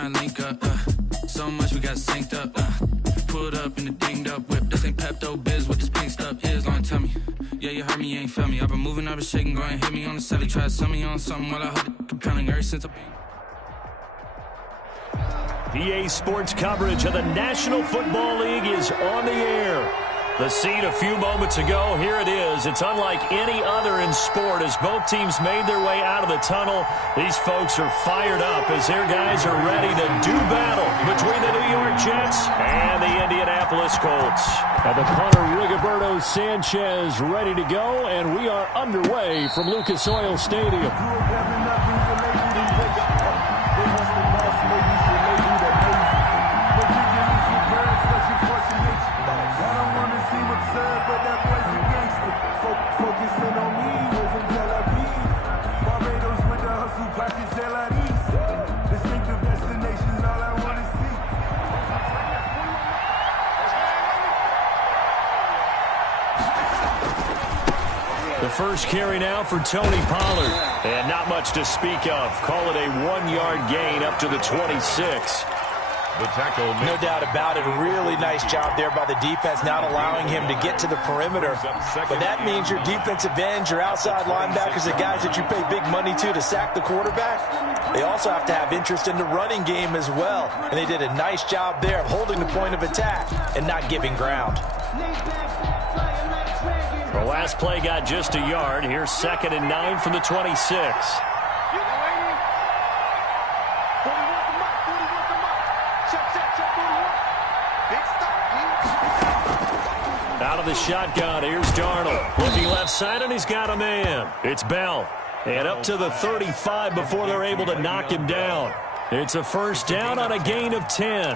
trying to link up. So much we got synced up. Pulled up in the dinged up whip. This ain't Pepto Biz, what this pink stuff is. Long tell me. Yeah, you heard me, you ain't felt me. I've been moving, I've been shaking, go and hit me on the celly. Try to sell me on something while I hold it compelling ever since I've been. PA Sports coverage of the National Football League is on the air. The scene a few moments ago, here it is. It's unlike any other in sport as both teams made their way out of the tunnel. These folks are fired up as their guys are ready to do battle between the New York Jets and the Indianapolis Colts. And the punter, Rigoberto Sanchez, ready to go, and we are underway from Lucas Oil Stadium. The first carry now for Tony Pollard. And not much to speak of. Call it a 1-yard gain up to the 26. No doubt about it. Really nice job there by the defense, not allowing him to get to the perimeter. But that means your defensive ends, your outside linebackers, the guys that you pay big money to sack the quarterback, they also have to have interest in the running game as well. And they did a nice job there of holding the point of attack and not giving ground. The last play got just a yard. Here's 2nd and 9 from the 26. Out of the shotgun, here's Darnold. Looking left side, and he's got a man. It's Bell. And up to the 35 before they're able to knock him down. It's a first down on a gain of 10.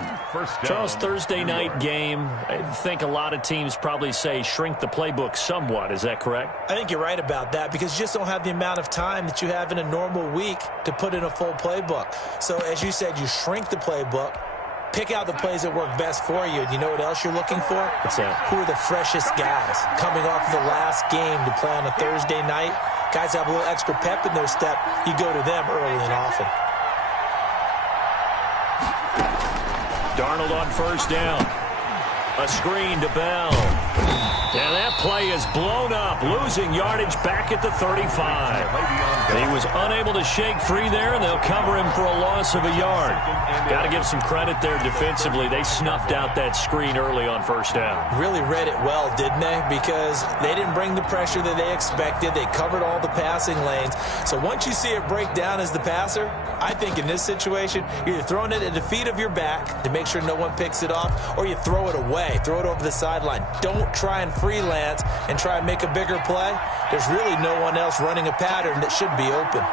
Charles, Thursday night game, I think a lot of teams probably say shrink the playbook somewhat. Is that correct? I think you're right about that because you just don't have the amount of time that you have in a normal week to put in a full playbook. So as you said, you shrink the playbook, pick out the plays that work best for you. And you know what else you're looking for? What's that? Who are the freshest guys coming off the last game to play on a Thursday night? Guys have a little extra pep in their step. You go to them early and often. Darnold on first down. A screen to Bell. And that play is blown up, losing yardage back at the 35. He was unable to shake free there, and they'll cover him for a loss of a yard. Got to give some credit there defensively. They snuffed out that screen early on first down. Really read it well, didn't they? Because they didn't bring the pressure that they expected. They covered all the passing lanes. So once you see it break down as the passer, I think in this situation, you're either throwing it at the feet of your back to make sure no one picks it off, or you throw it away, throw it over the sideline. Don't try and freelance and try and make a bigger play. There's really no one else running a pattern that should be open.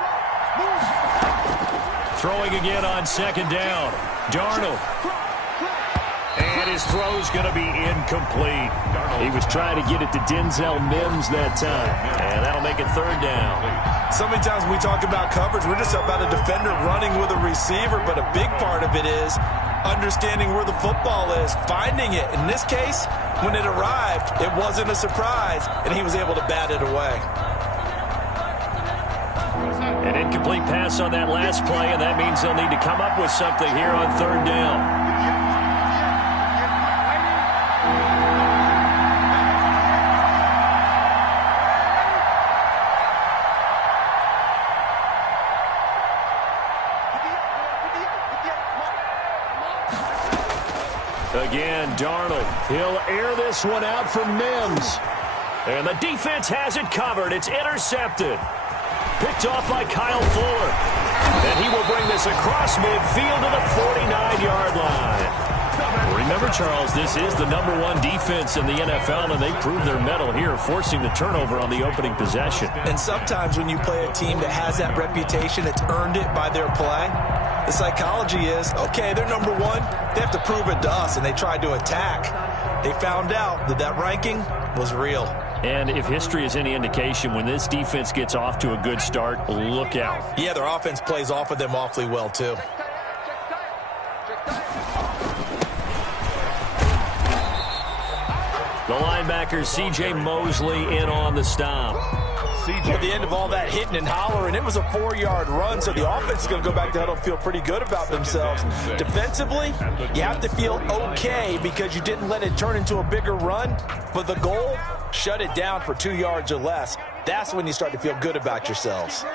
Throwing again on second down. Darnold. And his throw's going to be incomplete. He was trying to get it to Denzel Mims that time. And that'll make it third down. So many times when we talk about coverage, we're just about a defender running with a receiver, but a big part of it is understanding where the football is, finding it. In this case, when it arrived, it wasn't a surprise, and he was able to bat it away. An incomplete pass on that last play, and that means they'll need to come up with something here on third down. Again, Darnold. He'll air this one out for Mims. And the defense has it covered. It's intercepted. Picked off by Kyle Fuller. And he will bring this across midfield to the 49-yard line. Remember, Charles, this is the #1 defense in the NFL, and they proved their mettle here, forcing the turnover on the opening possession. And sometimes when you play a team that has that reputation, it's earned it by their play. The psychology is, okay, they're #1. They have to prove it to us, and they tried to attack. They found out that that ranking was real. And if history is any indication, when this defense gets off to a good start, look out. Yeah, their offense plays off of them awfully well, too. The linebacker, C.J. Mosley, in on the stop. At the end of all that hitting and hollering, it was a 4-yard run, so the offense is going to go back to huddle and feel pretty good about themselves. Defensively, you have to feel okay because you didn't let it turn into a bigger run, but the goal, shut it down for 2 yards or less. That's when you start to feel good about yourselves.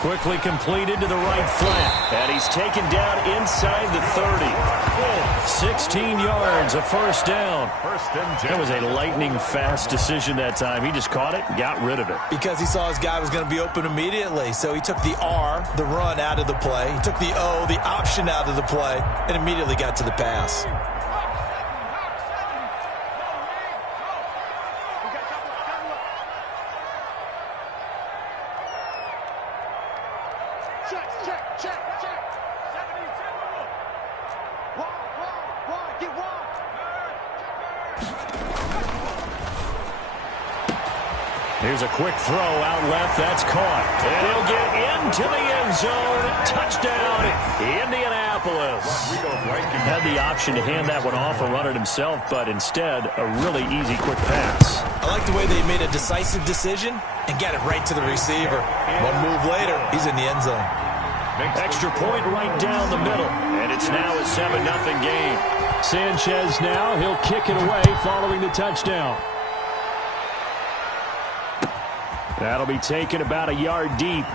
Quickly completed to the right flat, and he's taken down inside the 30. 16 yards, a first down. That was a lightning-fast decision that time. He just caught it and got rid of it. Because he saw his guy was going to be open immediately, so he took the R, the run, out of the play. He took the O, the option, out of the play, and immediately got to the pass. Here's a quick throw out left. That's caught. And he'll get into the end zone. Touchdown, Indianapolis. Had the option to hand that one off or run it himself, but instead, a really easy, quick pass. I like the way they made a decisive decision and got it right to the receiver. One move later, he's in the end zone. Extra point right down the middle. And it's now a 7-0 game. Sanchez now, he'll kick it away following the touchdown. That'll be taken about a yard deep.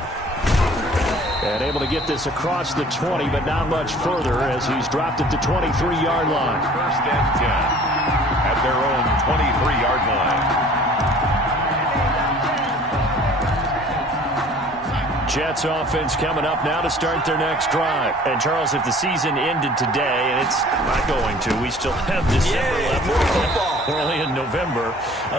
And able to get this across the 20, but not much further as he's dropped at the 23-yard line. First and 10 at their own 23-yard line. Jets offense coming up now to start their next drive. And, Charles, if the season ended today, and it's not going to, we still have December left. We're only in November.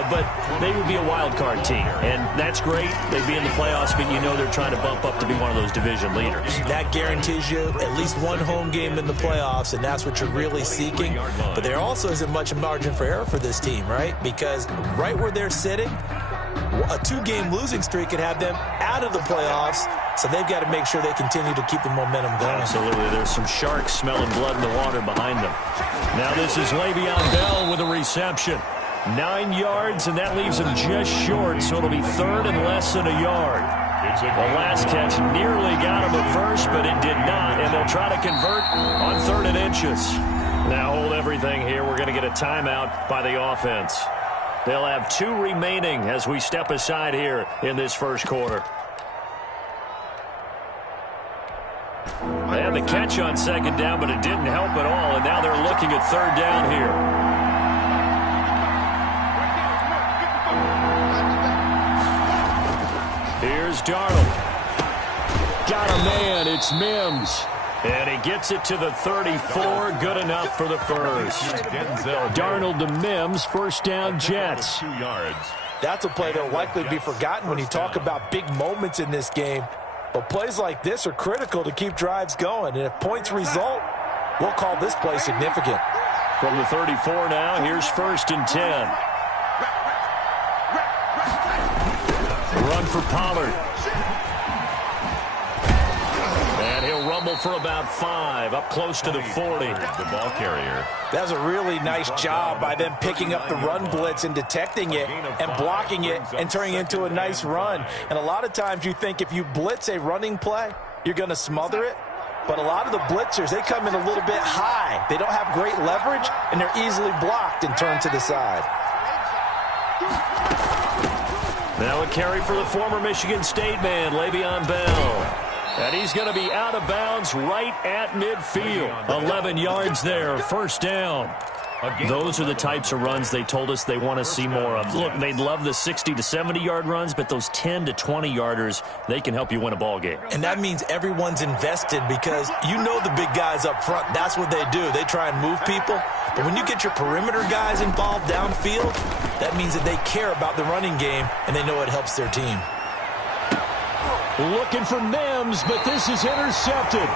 But they would be a wild card team. And that's great. They'd be in the playoffs, but you know they're trying to bump up to be one of those division leaders. That guarantees you at least one home game in the playoffs, and that's what you're really seeking. But there also isn't much margin for error for this team, right? Because right where they're sitting, a 2-game losing streak could have them out of the playoffs, so they've got to make sure they continue to keep the momentum going. Absolutely. There's some sharks smelling blood in the water behind them. Now this is Le'Veon Bell with a reception. 9 yards, and that leaves him just short, so it'll be third and less than a yard. The last catch nearly got him at first, but it did not, and they'll try to convert on 3rd and inches. Now hold everything here. We're going to get a timeout by the offense. They'll have 2 remaining as we step aside here in this first quarter. They had the catch on 2nd down, but it didn't help at all, and now they're looking at 3rd down here. Here's Darnold. Got a man. It's Mims. And he gets it to the 34. Good enough for the first. Darnold to Mims. First down, Jets. 2 yards. That's a play that will likely be forgotten when you talk about big moments in this game. But plays like this are critical to keep drives going. And if points result, we'll call this play significant. From the 34 now, here's 1st and 10. Run for Pollard. And he'll rumble for about 5, up close to the 40. The ball carrier. That's a really nice job by them picking up the run blitz and detecting it and blocking it and turning it into a nice run. And a lot of times you think if you blitz a running play, you're going to smother it. But a lot of the blitzers, they come in a little bit high. They don't have great leverage, and they're easily blocked and turned to the side. Now a carry for the former Michigan State man, Le'Veon Bell. And he's going to be out of bounds right at midfield. 11 yards there, first down. Those are the types of runs they told us they want to see more of. Look, they'd love the 60 to 70-yard runs, but those 10 to 20-yarders, they can help you win a ball game. And that means everyone's invested because you know the big guys up front, that's what they do. They try and move people. But when you get your perimeter guys involved downfield, that means that they care about the running game, and they know it helps their team. Looking for Mims, but this is intercepted.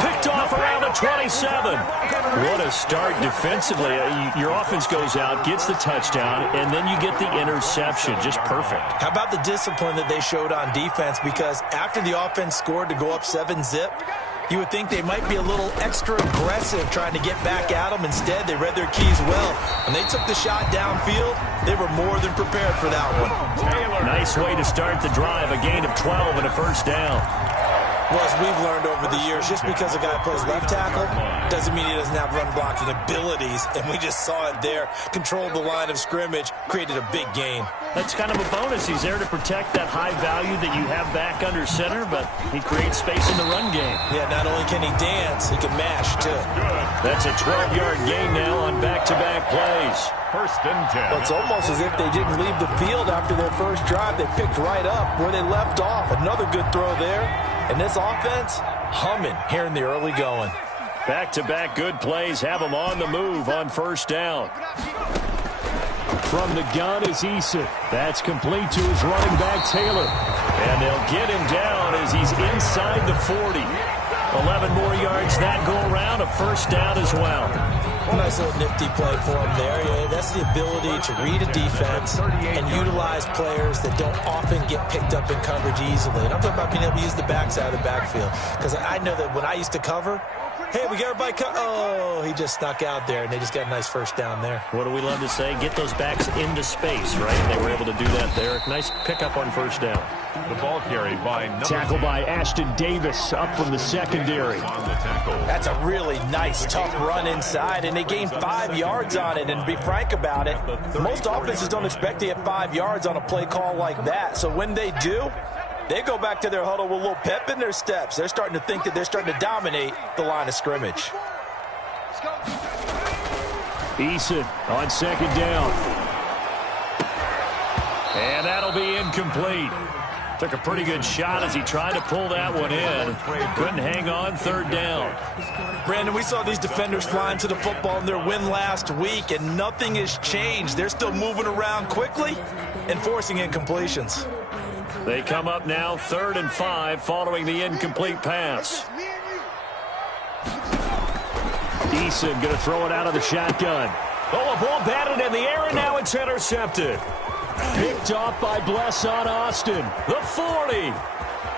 Picked off around the 27. What a start defensively. Your offense goes out, gets the touchdown, and then you get the interception. Just perfect. How about the discipline that they showed on defense? Because after the offense scored to go up 7-zip, You would think they might be a little extra aggressive trying to get back at them. Instead, they read their keys well. When they took the shot downfield, they were more than prepared for that one. Nice way to start the drive, a gain of 12 and a first down. Well, as we've learned over the years, just because a guy plays left tackle doesn't mean he doesn't have run-blocking abilities, and we just saw it there. Controlled the line of scrimmage, created a big gain. That's kind of a bonus. He's there to protect that high value that you have back under center, but he creates space in the run game. Yeah, not only can he dance, he can mash, too. That's a 12-yard gain now on back-to-back plays. First and 10. Well, it's almost as if they didn't leave the field after their first drive. They picked right up where they left off. Another good throw there. And this offense, humming here in the early going. Back-to-back good plays have them on the move on first down. From the gun is Eason. That's complete to his running back, Taylor. And they'll get him down as he's inside the 40. 11 more yards that go around, a first down as well. Nice little nifty play for him there. Yeah, that's the ability to read a defense and utilize players that don't often get picked up in coverage easily. And I'm talking about being able to use the backside of the backfield. Because I know that when I used to cover, hey, we got everybody oh, he just snuck out there, and they just got a nice first down there. What do we love to say? Get those backs into space, right? And they were able to do that there. Nice pickup on first down. The ball carried by tackle by Ashton Davis up from the secondary. On the tackle. That's a really nice, tough run inside, and they gained 5 yards on it. And to be frank about it, most offenses don't expect to get 5 yards on a play call like that. So when they do, they go back to their huddle with a little pep in their steps. They're starting to think that they're starting to dominate the line of scrimmage. Eason on second down. And that'll be incomplete. Took a pretty good shot as he tried to pull that one in. Couldn't hang on, third down. Brandon, we saw these defenders flying to the football in their win last week, and nothing has changed. They're still moving around quickly and forcing incompletions. They come up now, 3rd and 5, following the incomplete pass. Eason going to throw it out of the shotgun. Oh, a ball batted in the air, and now it's intercepted. Picked off by Blesson Austin. The 40,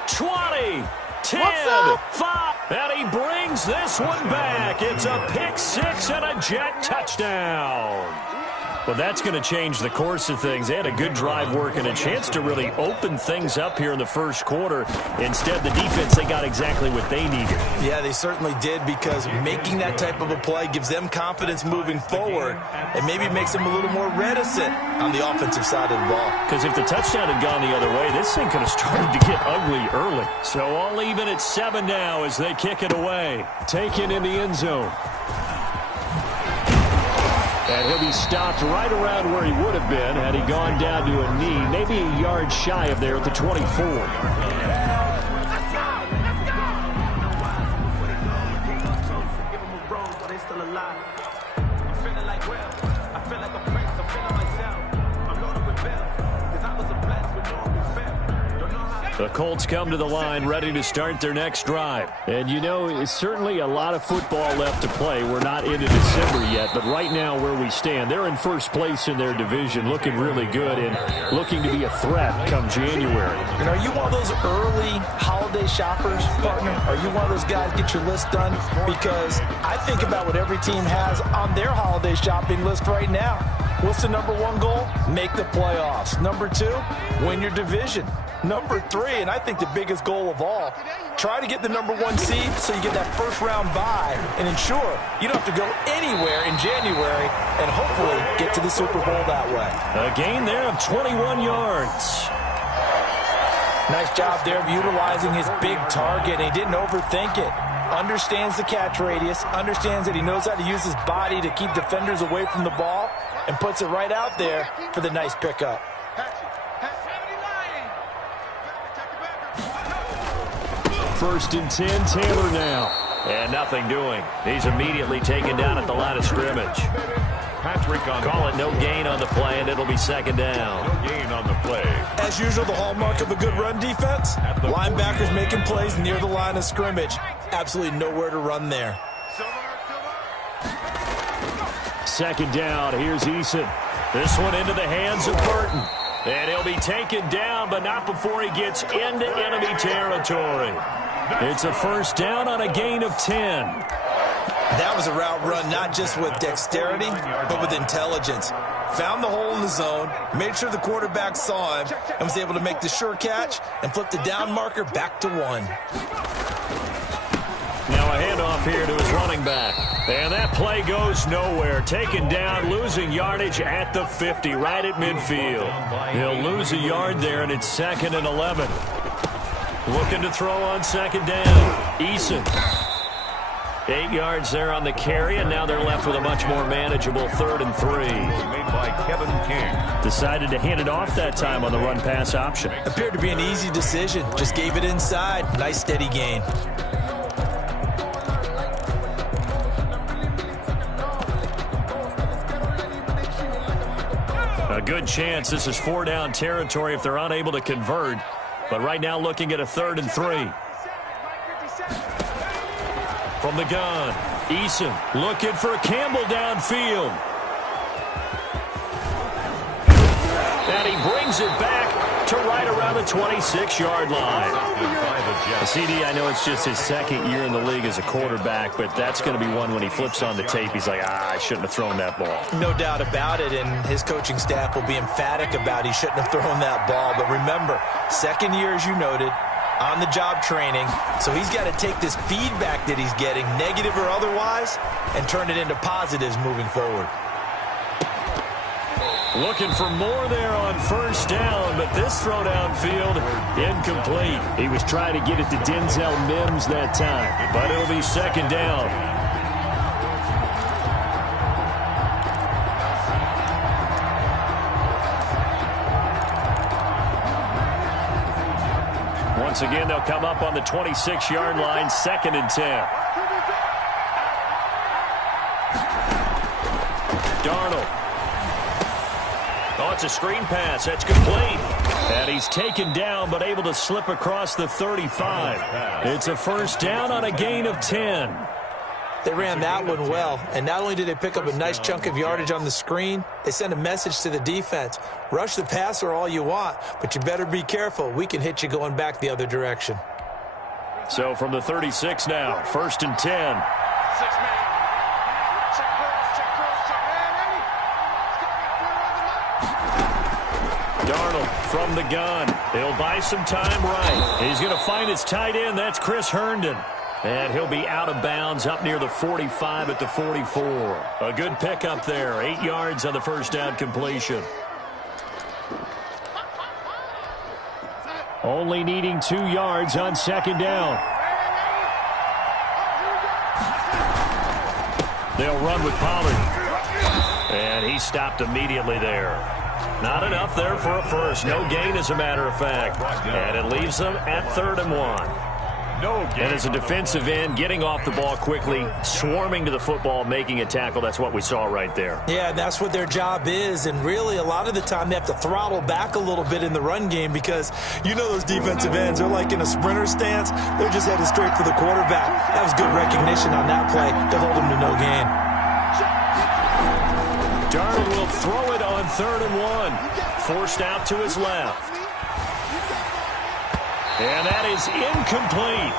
20, 10, 5. And he brings this one back. It's a pick six and a Jet touchdown. Well, that's going to change the course of things. They had a good drive work and a chance to really open things up here in the first quarter. Instead, the defense, they got exactly what they needed. Yeah, they certainly did, because making that type of a play gives them confidence moving forward and maybe makes them a little more reticent on the offensive side of the ball. Because if the touchdown had gone the other way, this thing could have started to get ugly early. So all even at 7 now as they kick it away. Taken in the end zone. And he'll be stopped right around where he would have been had he gone down to a knee, maybe a yard shy of there at the 24. The Colts come to the line ready to start their next drive. And, you know, it's certainly a lot of football left to play. We're not into December yet, but right now where we stand, they're in first place in their division, looking really good and looking to be a threat come January. And are you one of those early holiday shoppers, partner? Are you one of those guys get your list done? Because I think about what every team has on their holiday shopping list right now. What's the number 1 goal? Make the playoffs. Number 2, win your division. Number 3, and I think the biggest goal of all, try to get the number 1 seed so you get that first round bye and ensure you don't have to go anywhere in January and hopefully get to the Super Bowl that way. A gain there of 21 yards. Nice job there of utilizing his big target. He didn't overthink it. Understands the catch radius, understands that he knows how to use his body to keep defenders away from the ball, and puts it right out there for the nice pickup. First and 10, Taylor now. And nothing doing. He's immediately taken down at the line of scrimmage. Patrick on Call it no gain on the play, and it'll be second down. No gain on the play. As usual, the hallmark of a good run defense, linebackers making plays near the line of scrimmage. Absolutely nowhere to run there. Second down, here's Eason. This one into the hands of Burton. And he'll be taken down, but not before he gets into enemy territory. It's a first down on a gain of 10. That was a route run not just with dexterity, but with intelligence. Found the hole in the zone, made sure the quarterback saw him, and was able to make the sure catch and flip the down marker back to 1. Now a handoff here to his running back. And that play goes nowhere. Taken down, losing yardage at the 50, right at midfield. He'll lose a yard there, and it's 2nd and 11. Looking to throw on 2nd down. Eason. 8 yards there on the carry, and now they're left with a much more manageable 3rd and 3. Made by Kevin King. Decided to hand it off that time on the run-pass option. Appeared to be an easy decision. Just gave it inside. Nice steady gain. A good chance this is 4-down territory if they're unable to convert. But right now looking at a 3rd and 3. From the gun, Eason looking for Campbell downfield. And he brings it back to right around the 26-yard line. The CD, I know it's just his 2nd year in the league as a quarterback, but that's going to be one when he flips on the tape, he's like, I shouldn't have thrown that ball. No doubt about it, and his coaching staff will be emphatic about he shouldn't have thrown that ball. But remember, 2nd year, as you noted, on-the-job training, so he's got to take this feedback that he's getting, negative or otherwise, and turn it into positives moving forward. Looking for more there on 1st down, but this throw downfield, incomplete. He was trying to get it to Denzel Mims that time, but it'll be 2nd down. Once again, they'll come up on the 26-yard line, 2nd and 10. Darnold. Oh, it's a screen pass. That's complete. And he's taken down, but able to slip across the 35. It's a first down on a gain of 10. They ran that one well, and not only did they pick up a nice chunk of yardage on the screen, they sent a message to the defense. Rush the passer all you want, but you better be careful. We can hit you going back the other direction. So from the 36 now, 1st and 10. Darnold from the gun. He'll buy some time right. He's going to find his tight end. That's Chris Herndon. And he'll be out of bounds up near the 45 at the 44. A good pickup there. 8 yards on the first down completion. Only needing 2 yards on 2nd down. They'll run with Pollard. And he stopped immediately there. Not enough there for a first. No gain, as a matter of fact. And it leaves them at 3rd and 1. And as a defensive end, getting off the ball quickly, swarming to the football, making a tackle, that's what we saw right there. Yeah, that's what their job is. And really, a lot of the time, they have to throttle back a little bit in the run game because you know those defensive ends, they're like in a sprinter stance. They're just headed straight for the quarterback. That was good recognition on that play to hold him to no gain. Darnold will throw it on 3rd and 1. Forced out to his left. And that is incomplete.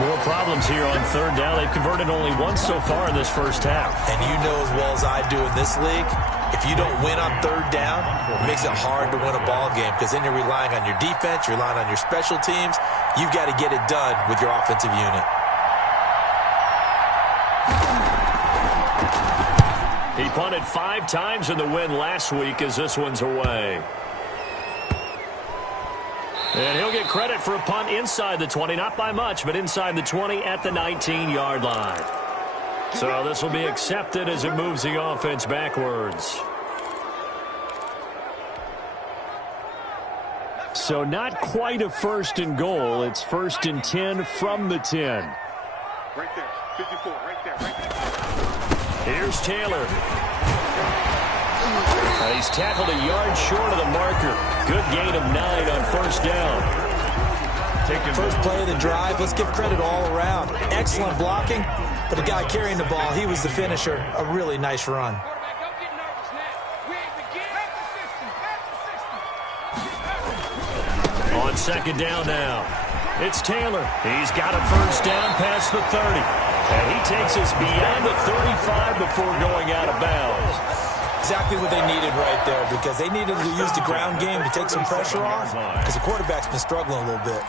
More problems here on 3rd down. They've converted only once so far in this first half. And you know as well as I do in this league, if you don't win on 3rd down, it makes it hard to win a ball game because then you're relying on your defense, you're relying on your special teams. You've got to get it done with your offensive unit. He punted 5 times in the win last week as this one's away. And he'll get credit for a punt inside the 20, not by much, but inside the 20 at the 19-yard line. So this will be accepted as it moves the offense backwards. So not quite a 1st and goal. It's 1st and 10 from the 10. Right there, 54, right there. Here's Taylor. He's tackled a yard short of the marker. Good gain of 9 on 1st down. First play of the drive, let's give credit all around. Excellent blocking, but the guy carrying the ball, he was the finisher. A really nice run. On 2nd down now. It's Taylor. He's got a first down past the 30. And he takes us beyond the 35 before going out of bounds. Exactly what they needed right there, because they needed to use the ground game to take some pressure off, because the quarterback's been struggling a little bit.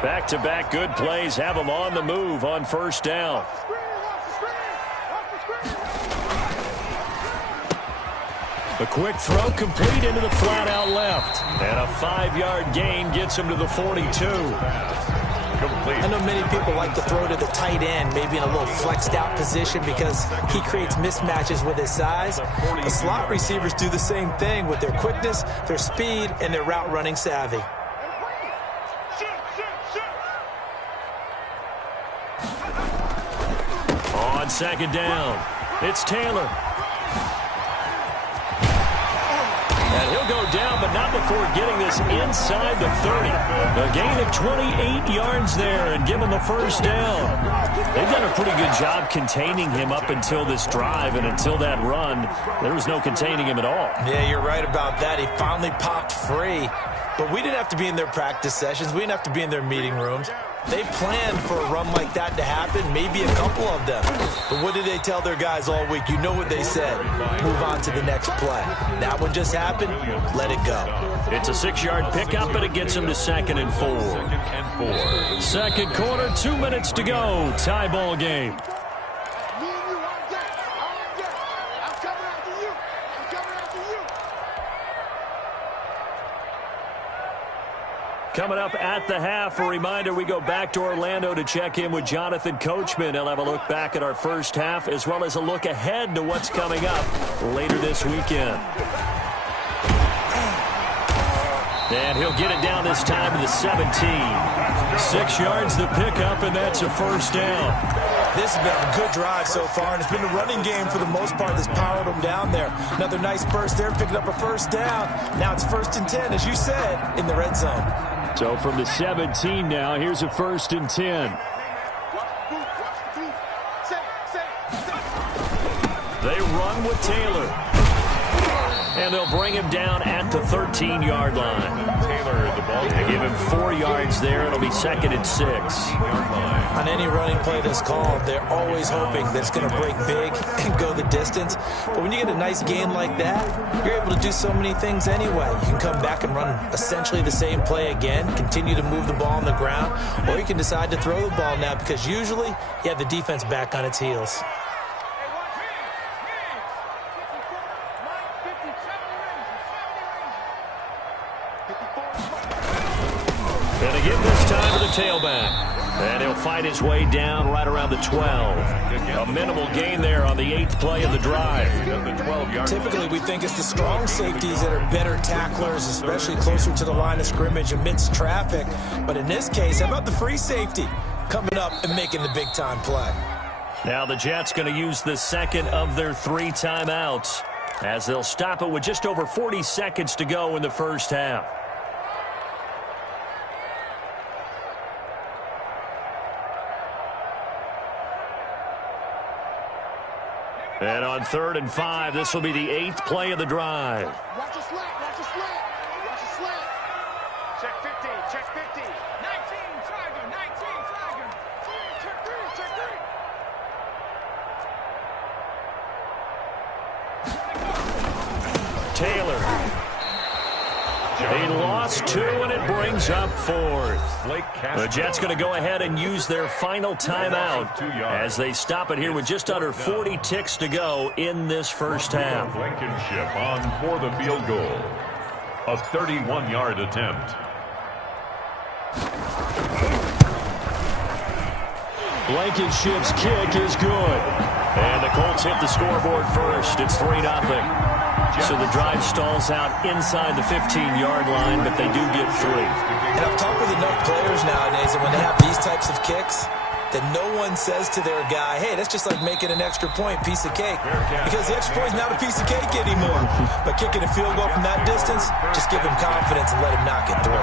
Back-to-back good plays have them on the move on first down. The quick throw complete into the flat out left. And a 5-yard gain gets him to the 42. I know many people like to throw to the tight end, maybe in a little flexed out position because he creates mismatches with his size. The slot receivers do the same thing with their quickness, their speed, and their route running savvy. On second down, it's Taylor. And he'll go down, but not before getting this inside the 30. A gain of 28 yards there and give him the first down. They've done a pretty good job containing him up until this drive, and until that run, there was no containing him at all. Yeah, you're right about that. He finally popped free. But we didn't have to be in their practice sessions. We didn't have to be in their meeting rooms. They planned for a run like that to happen, maybe a couple of them. But what did they tell their guys all week? You know what they said. Move on to the next play. That one just happened. Let it go. It's a 6-yard pickup, and it gets them to 2nd and 4. Second quarter, 2 minutes to go. Tie ball game. Coming up at the half, a reminder, we go back to Orlando to check in with Jonathan Coachman. He'll have a look back at our first half as well as a look ahead to what's coming up later this weekend. And he'll get it down this time to the 17. 6 yards the pickup, and that's a first down. This has been a good drive so far, and it's been the running game for the most part that's powered them down there. Another nice burst there, picking up a first down. Now it's 1st and 10, as you said, in the red zone. So from the 17 now, here's a 1st and 10. They run with Taylor. And they'll bring him down at the 13-yard line. Taylor, the ball. They give him 4 yards there. It'll be 2nd and 6. On any running play that's called, they're always hoping that it's going to break big and go the distance. But when you get a nice gain like that, you're able to do so many things anyway. You can come back and run essentially the same play again, continue to move the ball on the ground, or you can decide to throw the ball now because usually you have the defense back on its heels. And again this time to the tailback. And he'll fight his way down right around the 12. A minimal gain there on the 8th play of the drive. Typically, we think it's the strong safeties that are better tacklers, especially closer to the line of scrimmage amidst traffic. But in this case, how about the free safety coming up and making the big-time play? Now the Jets going to use the 2nd of their 3 timeouts as they'll stop it with just over 40 seconds to go in the first half. And on 3rd and 5, this will be the 8th play of the drive. Watch your slant, watch your slant, watch your slant. Check 15, check 15. 19, Tiger, 19, Tiger. Check 3, check 3. Taylor. He lost 2, and it brings up 4th. The Jets going to go ahead and use their final timeout as they stop it here with just under 40 ticks to go in this first half. Blankenship on for the field goal. A 31-yard attempt. Blankenship's kick is good. And the Colts hit the scoreboard first. It's 3-0. So the drive stalls out inside the 15-yard line, but they do get 3. And I've talked with enough players nowadays that when they have these types of kicks, that no one says to their guy, hey, that's just like making an extra point, piece of cake. Because the extra point is not a piece of cake anymore. But kicking a field goal from that distance, just give him confidence and let him knock it through.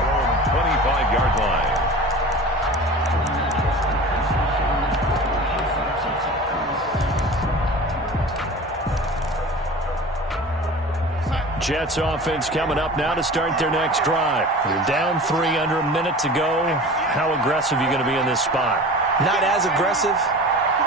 25-yard line. Jets offense coming up now to start their next drive. You're down 3 under a minute to go. How aggressive are you going to be in this spot? Not as aggressive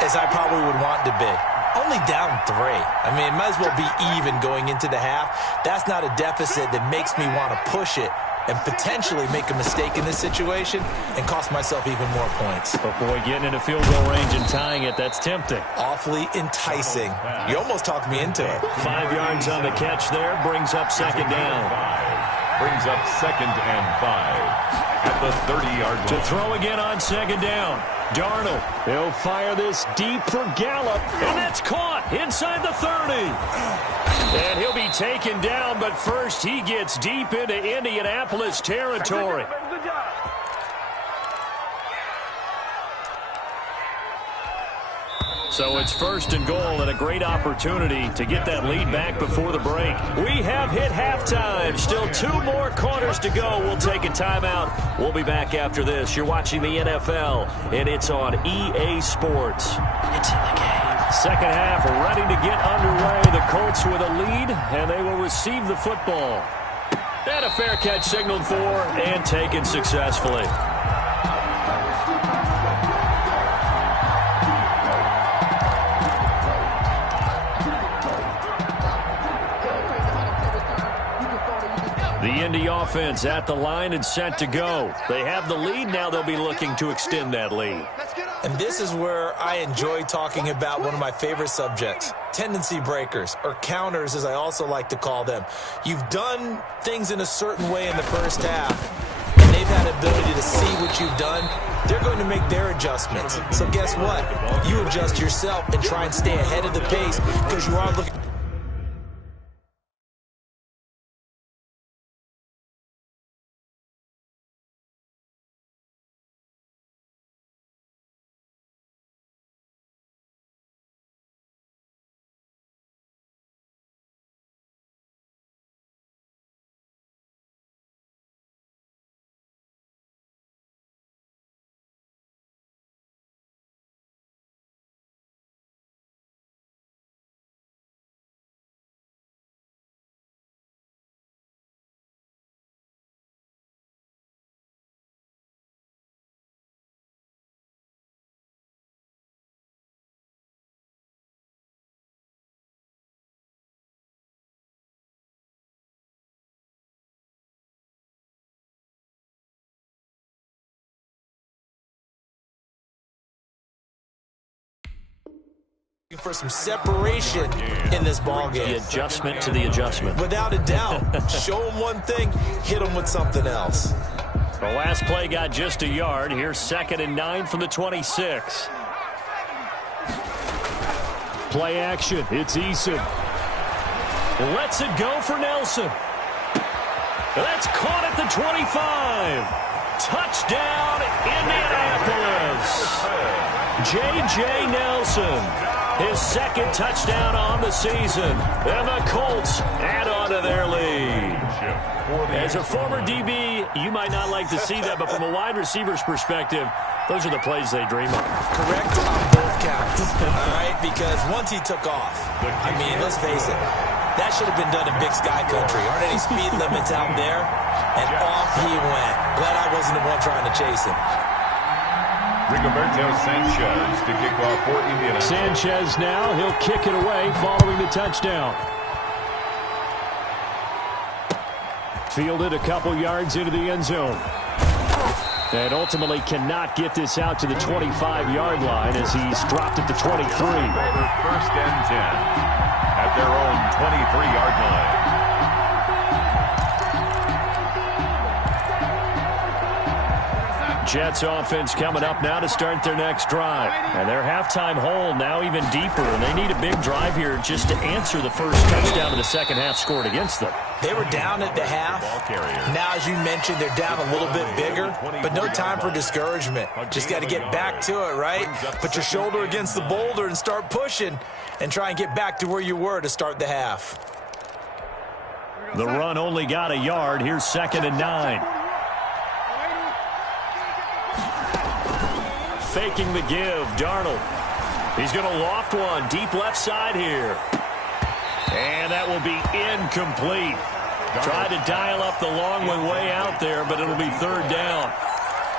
as I probably would want to be. Only down 3. I mean, it might as well be even going into the half. That's not a deficit that makes me want to push it and potentially make a mistake in this situation and cost myself even more points. But boy, getting into field goal range and tying it, that's tempting. Awfully enticing. You almost talked me into it. 5 yards on the catch there, brings up second down. Brings up 2nd and 5 at the 30-yard line. To throw again on second down. Darnold, he'll fire this deep for Gallup, and that's caught inside the 30. And he'll be taken down, but first he gets deep into Indianapolis territory. So it's 1st and goal and a great opportunity to get that lead back before the break. We have hit halftime. Still 2 more quarters to go. We'll take a timeout. We'll be back after this. You're watching the NFL, and it's on EA Sports. It's in the game. Second half ready to get underway. The Colts with a lead, and they will receive the football. And a fair catch signaled for and taken successfully. The Indy offense at the line and set to go. They have the lead. Now they'll be looking to extend that lead. And this is where I enjoy talking about one of my favorite subjects, tendency breakers, or counters as I also like to call them. You've done things in a certain way in the first half, and they've had the ability to see what you've done. They're going to make their adjustments. So guess what? You adjust yourself and try and stay ahead of the pace because you are looking. For some separation in this ball game. The adjustment to the adjustment. Without a doubt. Show them one thing, hit them with something else. The last play got just a yard. Here's 2nd and 9 from the 26. Play action. It's Eason. Lets it go for Nelson. That's caught at the 25. Touchdown, Indianapolis. J.J. Nelson. His 2nd touchdown on the season. And the Colts add on to their lead. As a former DB, you might not like to see that, but from a wide receiver's perspective, those are the plays they dream of. Correct on both counts. All right, because once he took off, I mean, let's face it, that should have been done in Big Sky Country. Aren't any speed limits out there? And off he went. Glad I wasn't the one trying to chase him. Rigoberto Sanchez to kick off for Indiana. Sanchez now, he'll kick it away following the touchdown. Fielded a couple yards into the end zone. And ultimately cannot get this out to the 25-yard line as he's dropped at the 23. 1st and 10 at their own 23-yard line. Jets offense coming up now to start their next drive. And their halftime hole now even deeper, and they need a big drive here just to answer the first touchdown of the second half scored against them. They were down at the half. Now, as you mentioned, they're down a little bit bigger, but no time for discouragement. Just got to get back to it, right? Put your shoulder against the boulder and start pushing and try and get back to where you were to start the half. The run only got a yard. Here's 2nd and 9. Faking the give, Darnold. He's going to loft one deep left side here. And that will be incomplete. Tried to dial up the long one way out there, but it'll be third down.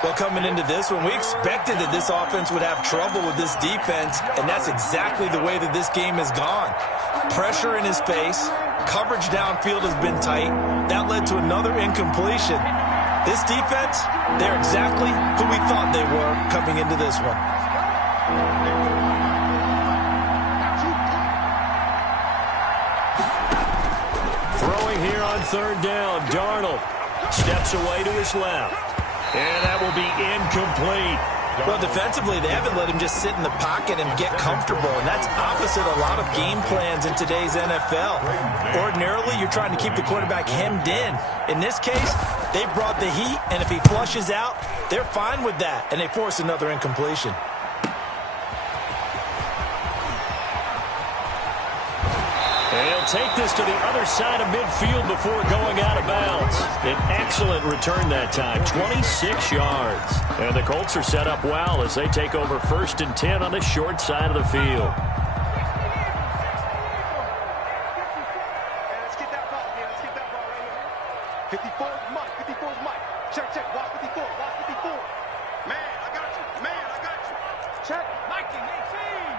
Well, coming into this one, we expected that this offense would have trouble with this defense, and that's exactly the way that this game has gone. Pressure in his face, coverage downfield has been tight. That led to another incompletion. This defense, they're exactly who we thought they were coming into this one. Throwing here on third down, Darnold steps away to his left. And that will be incomplete. Well, defensively, they haven't let him just sit in the pocket and get comfortable, and that's opposite a lot of game plans in today's NFL. Ordinarily, you're trying to keep the quarterback hemmed in. In this case, they brought the heat, and if he flushes out, they're fine with that, and they force another incompletion. They'll take this to the other side of midfield before going out of bounds. An excellent return that time, 26 yards. And the Colts are set up well as they take over 1st and 10 on the short side of the field. Let's get that ball here. Let's get that ball right here. 54 is Mike. 54 is Mike. Check, check. Watch 54. Watch 54. Man, I got you. Man, I got you. Check. 19, 18.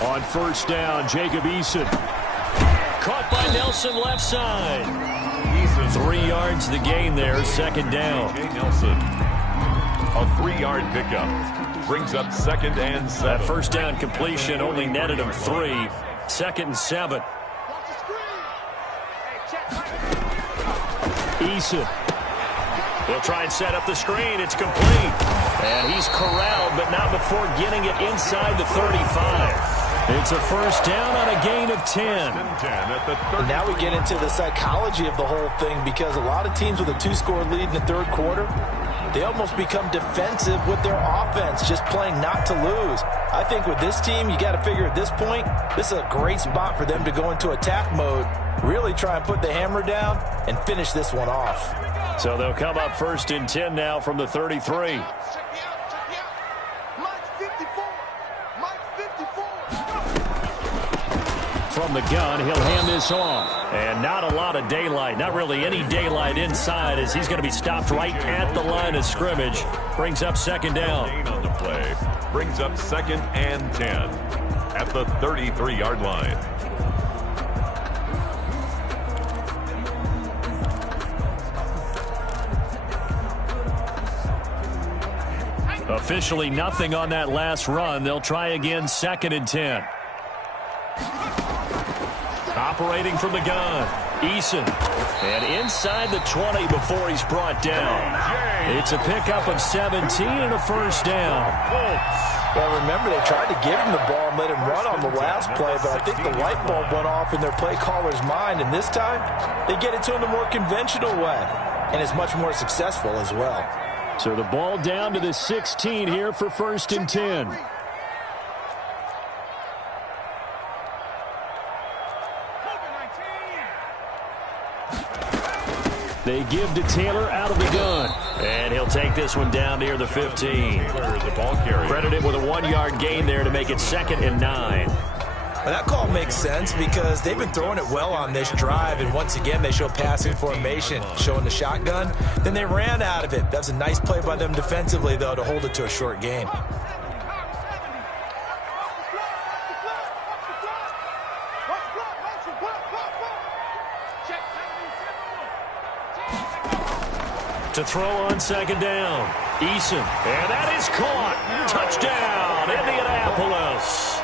On first down, Jacob Eason. Caught by Nelson left side. 3 yards the gain there, second down. Nelson, a 3-yard pickup. Brings up 2nd and 7. That first down completion only netted him 3. 2nd and 7. Eason. He'll try and set up the screen. It's complete. And he's corralled, but not before getting it inside the 35. It's a first down on a gain of 10. And now we get into the psychology of the whole thing, because a lot of teams with a 2-score lead in the third quarter, they almost become defensive with their offense, just playing not to lose. I think with this team, you got to figure at this point, this is a great spot for them to go into attack mode, really try and put the hammer down and finish this one off. So they'll come up 1st and 10 now from the 33. From the gun, he'll hand this off. And not a lot of daylight, not really any daylight inside, as he's going to be stopped right at the line of scrimmage. Brings up 2nd down. On the play. Brings up 2nd and 10 at the 33-yard line. Officially nothing on that last run. They'll try again, 2nd and 10. Operating from the gun, Eason. And inside the 20 before he's brought down. It's a pickup of 17 and a first down. Well, remember, they tried to give him the ball and let him run on the last play, but I think the light bulb went off in their play caller's mind, and this time they get it to him the more conventional way, and it's much more successful as well. So the ball down to the 16 here for 1st and 10. They give to Taylor out of the gun. And he'll take this one down near the 15. Credited with a 1-yard gain there to make it 2nd and 9. Well, that call makes sense because they've been throwing it well on this drive, and once again they show passing formation, showing the shotgun. Then they ran out of it. That was a nice play by them defensively, though, to hold it to a short gain. To throw on 2nd down, Eason. And that is caught. Touchdown, Indianapolis.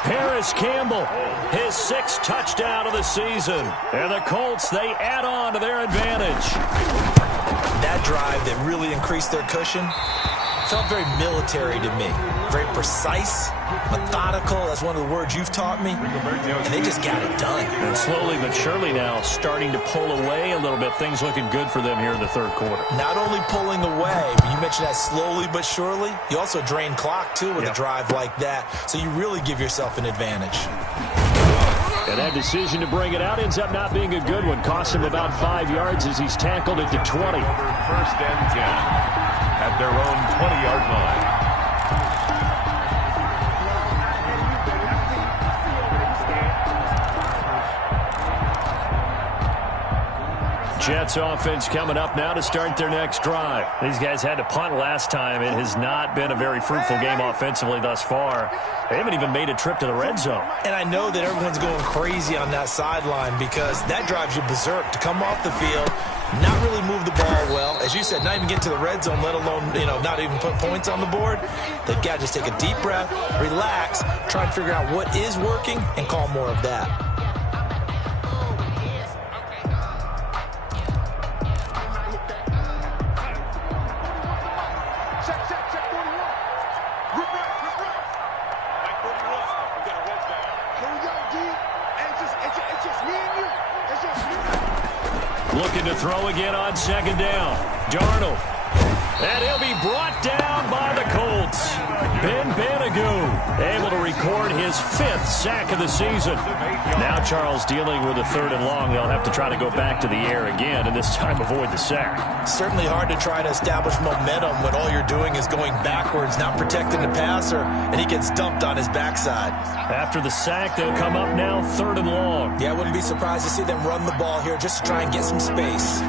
Harris Campbell, his 6th touchdown of the season. And the Colts, they add on to their advantage. That drive that really increased their cushion felt very military to me. Very precise, methodical. That's one of the words you've taught me. And they just got it done. And slowly but surely now starting to pull away a little bit. Things looking good for them here in the third quarter. Not only pulling away, but you mentioned that slowly but surely. You also drain clock, too, with a drive like that. So you really give yourself an advantage. And that decision to bring it out ends up not being a good one. Cost him about 5 yards as he's tackled at the 20. 1st and 10 at their own 20-yard line. Jets offense coming up now to start their next drive. These guys had to punt last time. It has not been a very fruitful game offensively thus far. They haven't even made a trip to the red zone. And I know that everyone's going crazy on that sideline because that drives you berserk to come off the field, not really move the ball well. As you said, not even get to the red zone, let alone, not even put points on the board. They've got to just take a deep breath, relax, try and figure out what is working, and call more of that. Looking to throw again on second down. Darnold. And he'll be brought down by the Colts. Ben Banagoo able to record his 5th sack of the season. Now Charles dealing with a 3rd and long. They'll have to try to go back to the air again and this time avoid the sack. Certainly hard to try to establish momentum when all you're doing is going backwards, not protecting the passer, and he gets dumped on his backside. After the sack, they'll come up now 3rd and long. Yeah, I wouldn't be surprised to see them run the ball here just to try and get some space.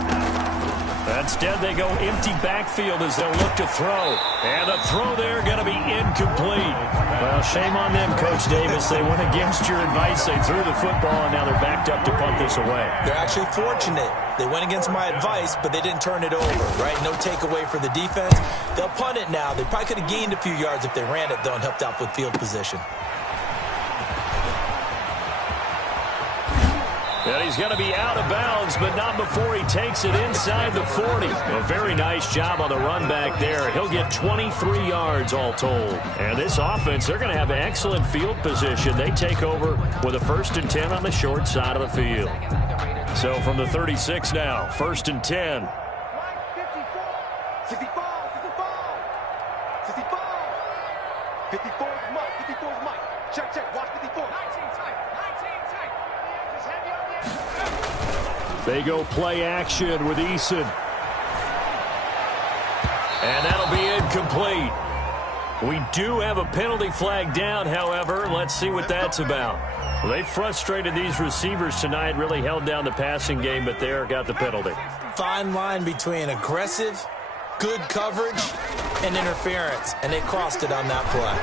Instead, they go empty backfield as they'll look to throw. And the throw there going to be incomplete. Well, shame on them, Coach Davis. They went against your advice. They threw the football, and now they're backed up to punt this away. They're actually fortunate. They went against my advice, but they didn't turn it over, right? No takeaway for the defense. They'll punt it now. They probably could have gained a few yards if they ran it, though, and helped out with field position. And he's going to be out of bounds, but not before he takes it inside the 40. A very nice job on the run back there. He'll get 23 yards all told. And this offense, they're going to have excellent field position. They take over with a 1st and 10 on the short side of the field. So from the 36 now, 1st and 10. 54 is Mike. 54 is Mike. Check. Watch 54. 19 tight. They go play action with Eason. And that'll be incomplete. We do have a penalty flag down, however. Let's see what that's about. Well, they frustrated these receivers tonight, really held down the passing game, but there got the penalty. Fine line between aggressive, good coverage, and interference, and they crossed it on that play.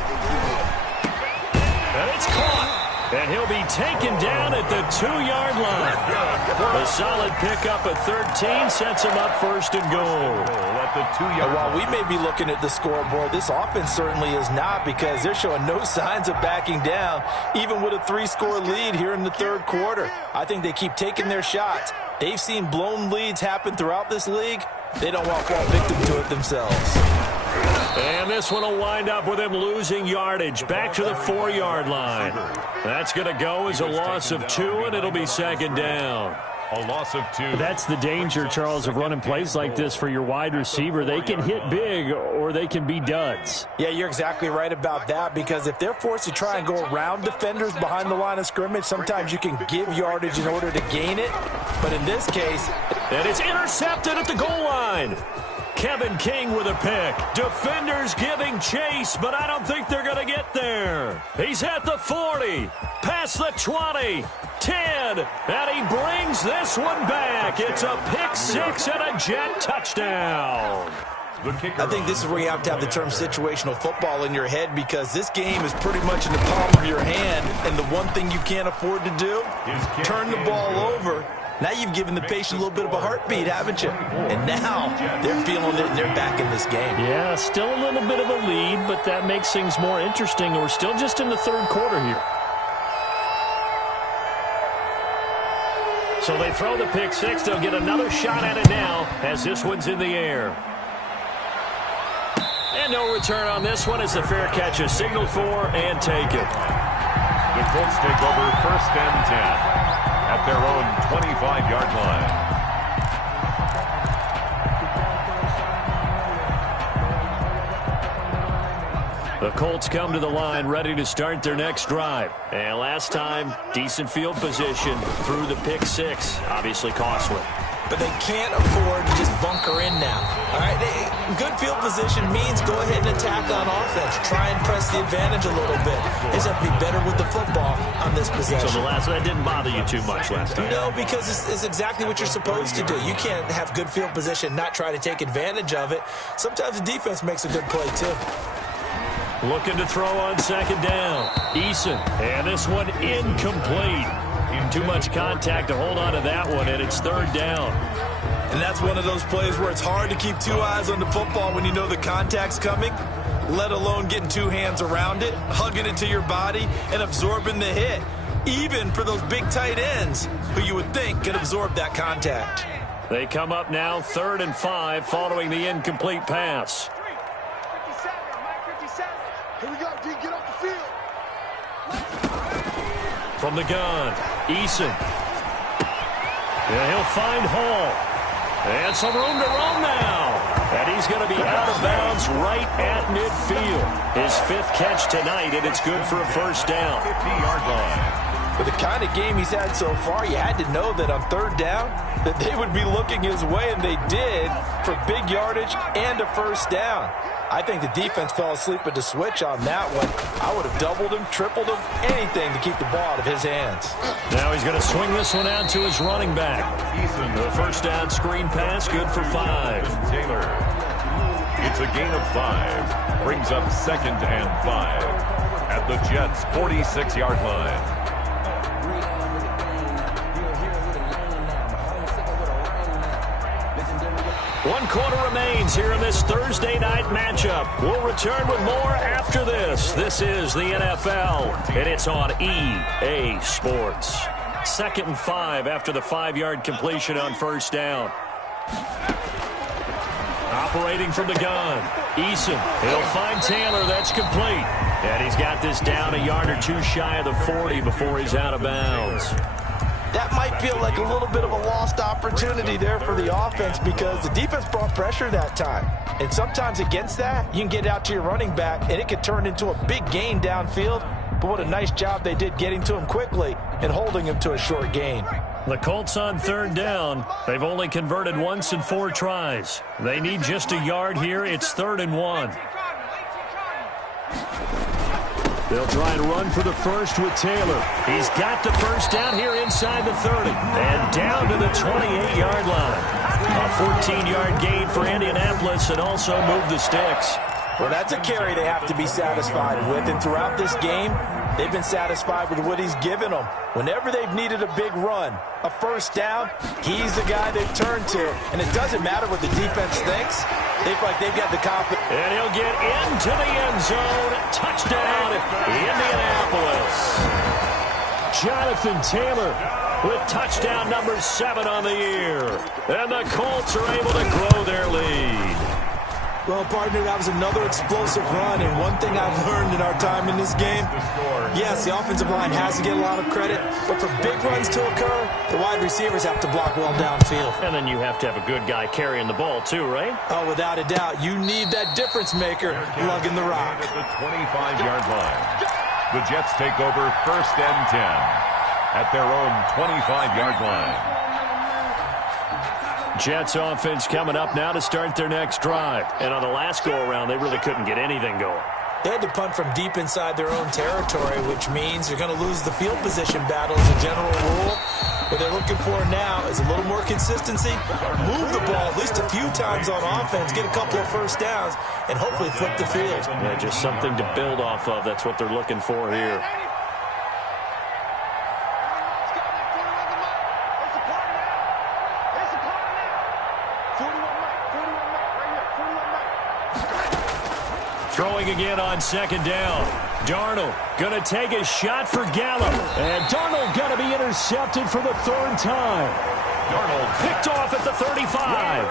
And it's caught. And he'll be taken down at the 2-yard line. A solid pickup at 13 sets him up 1st and goal. At the 2-yard While we may be looking at the scoreboard, this offense certainly is not, because they're showing no signs of backing down, even with a 3-score lead here in the 3rd quarter. I think they keep taking their shots. They've seen blown leads happen throughout this league. They don't want to fall victim to it themselves. And this one will wind up with him losing yardage back to the 4-yard line. That's going to go as a loss of 2, and it'll be 2nd down. A loss of 2. That's the danger, Charles, of running plays like this for your wide receiver. They can hit big or they can be duds. Yeah, you're exactly right about that, because if they're forced to try and go around defenders behind the line of scrimmage, sometimes you can give yardage in order to gain it. But in this case, and it's intercepted at the goal line. Kevin King with a pick. Defenders giving chase, but I don't think they're going to get there. He's at the 40, past the 20, 10, and he brings this one back. It's a pick 6 and a Jet touchdown. I think this is where you have to have the term situational football in your head, because this game is pretty much in the palm of your hand, and the one thing you can't afford to do, turn the ball over. Now you've given the patient a little bit of a heartbeat, haven't you? And now they're feeling it, and they're back in this game. Yeah, still a little bit of a lead, but that makes things more interesting. We're still just in the 3rd quarter here. So they throw the pick 6. They'll get another shot at it now as this one's in the air. And no return on this one as the fair catch is signaled for and taken. The Colts take over 1st and 10 at their own 25-yard line. The Colts come to the line ready to start their next drive. And last time, decent field position through the pick 6. Obviously costly. but they can't afford to just bunker in now. All right, good field position means go ahead and attack on offense. Try and press the advantage a little bit. They just have to be better with the football on this possession. So that didn't bother you too much last time? No, because it's exactly what you're supposed to do. You can't have good field position, not try to take advantage of it. Sometimes the defense makes a good play, too. Looking to throw on second down. Eason, and this one incomplete. Too much contact to hold on to that one, and it's third down. And that's one of those plays where it's hard to keep two eyes on the football when you know the contact's coming, let alone getting two hands around it, hugging it to your body, and absorbing the hit, even for those big tight ends who you would think could absorb that contact. They come up now 3rd and 5 following the incomplete pass. 57. Here we go, D. Get off the field. From the gun, Eason. And he'll find Hall. And some room to roam now. And he's going to be out of bounds right at midfield. His 5th catch tonight, and it's good for a first down. 50-yard line. With the kind of game he's had so far, you had to know that on third down that they would be looking his way, and they did, for big yardage and a first down. I think the defense fell asleep at the switch on that one. I would have doubled him, tripled him, anything to keep the ball out of his hands. Now he's going to swing this one out to his running back. The first down screen pass, good for 5. Taylor. It's a gain of 5. Brings up 2nd and 5 at the Jets' 46-yard line. One quarter remains here in this Thursday night matchup. We'll return with more after this. This is the NFL, and it's on EA Sports. 2nd and 5 after the 5-yard completion on first down. Operating from the gun, Eason. He'll find Taylor. That's complete. And he's got this down a yard or two shy of the 40 before he's out of bounds. That might feel like a little bit of a lost opportunity there for the offense because the defense brought pressure that time. And sometimes against that, you can get out to your running back, and it could turn into a big gain downfield. But what a nice job they did getting to him quickly and holding him to a short gain. The Colts on third down. They've only converted once in 4 tries. They need just a yard here. It's 3rd and 1. They'll try and run for the first with Taylor. He's got the first down here inside the 30. And down to the 28-yard line. A 14-yard gain for Indianapolis and also move the sticks. Well, that's a carry they have to be satisfied with. And throughout this game, they've been satisfied with what he's given them. Whenever they've needed a big run, a first down, he's the guy they've turned to. And it doesn't matter what the defense thinks. They feel like they've got the confidence. And he'll get into the end zone. Touchdown, Indianapolis. Jonathan Taylor with touchdown number 7 on the year. And the Colts are able to grow their lead. Well, partner, that was another explosive run, and one thing I've learned in our time in this game, yes, the offensive line has to get a lot of credit, but for big runs to occur, the wide receivers have to block well downfield. And then you have to have a good guy carrying the ball, too, right? Oh, without a doubt. You need that difference maker lugging the rock. At the 25-yard line. The Jets take over 1st and 10 at their own 25-yard line. Jets offense coming up now to start their next drive. And on the last go-around, they really couldn't get anything going. They had to punt from deep inside their own territory, which means they're going to lose the field position battle as a general rule. What they're looking for now is a little more consistency, move the ball at least a few times on offense, get a couple of first downs, and hopefully flip the field. Yeah, just something to build off of. That's what they're looking for here. Throwing again on second down. Darnold going to take a shot for Gallup. And Darnold going to be intercepted for the 3rd time. Darnold picked off at the 35.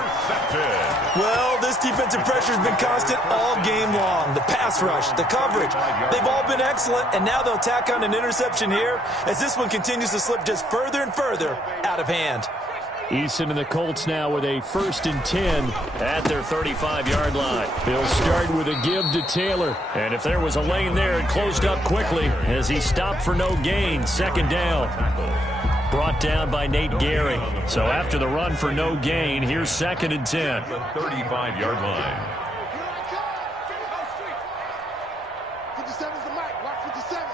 Well, this defensive pressure has been constant all game long. The pass rush, the coverage, they've all been excellent, and now they'll tack on an interception here as this one continues to slip just further and further out of hand. Eason and the Colts now with a 1st and 10 at their 35-yard line. They'll start with a give to Taylor. And if there was a lane there, it closed up quickly as he stopped for no gain. 2nd down. brought down by Nate Gehring. So after the run for no gain, here's 2nd and 10. The 35-yard line. 57's the mic. Watch 57.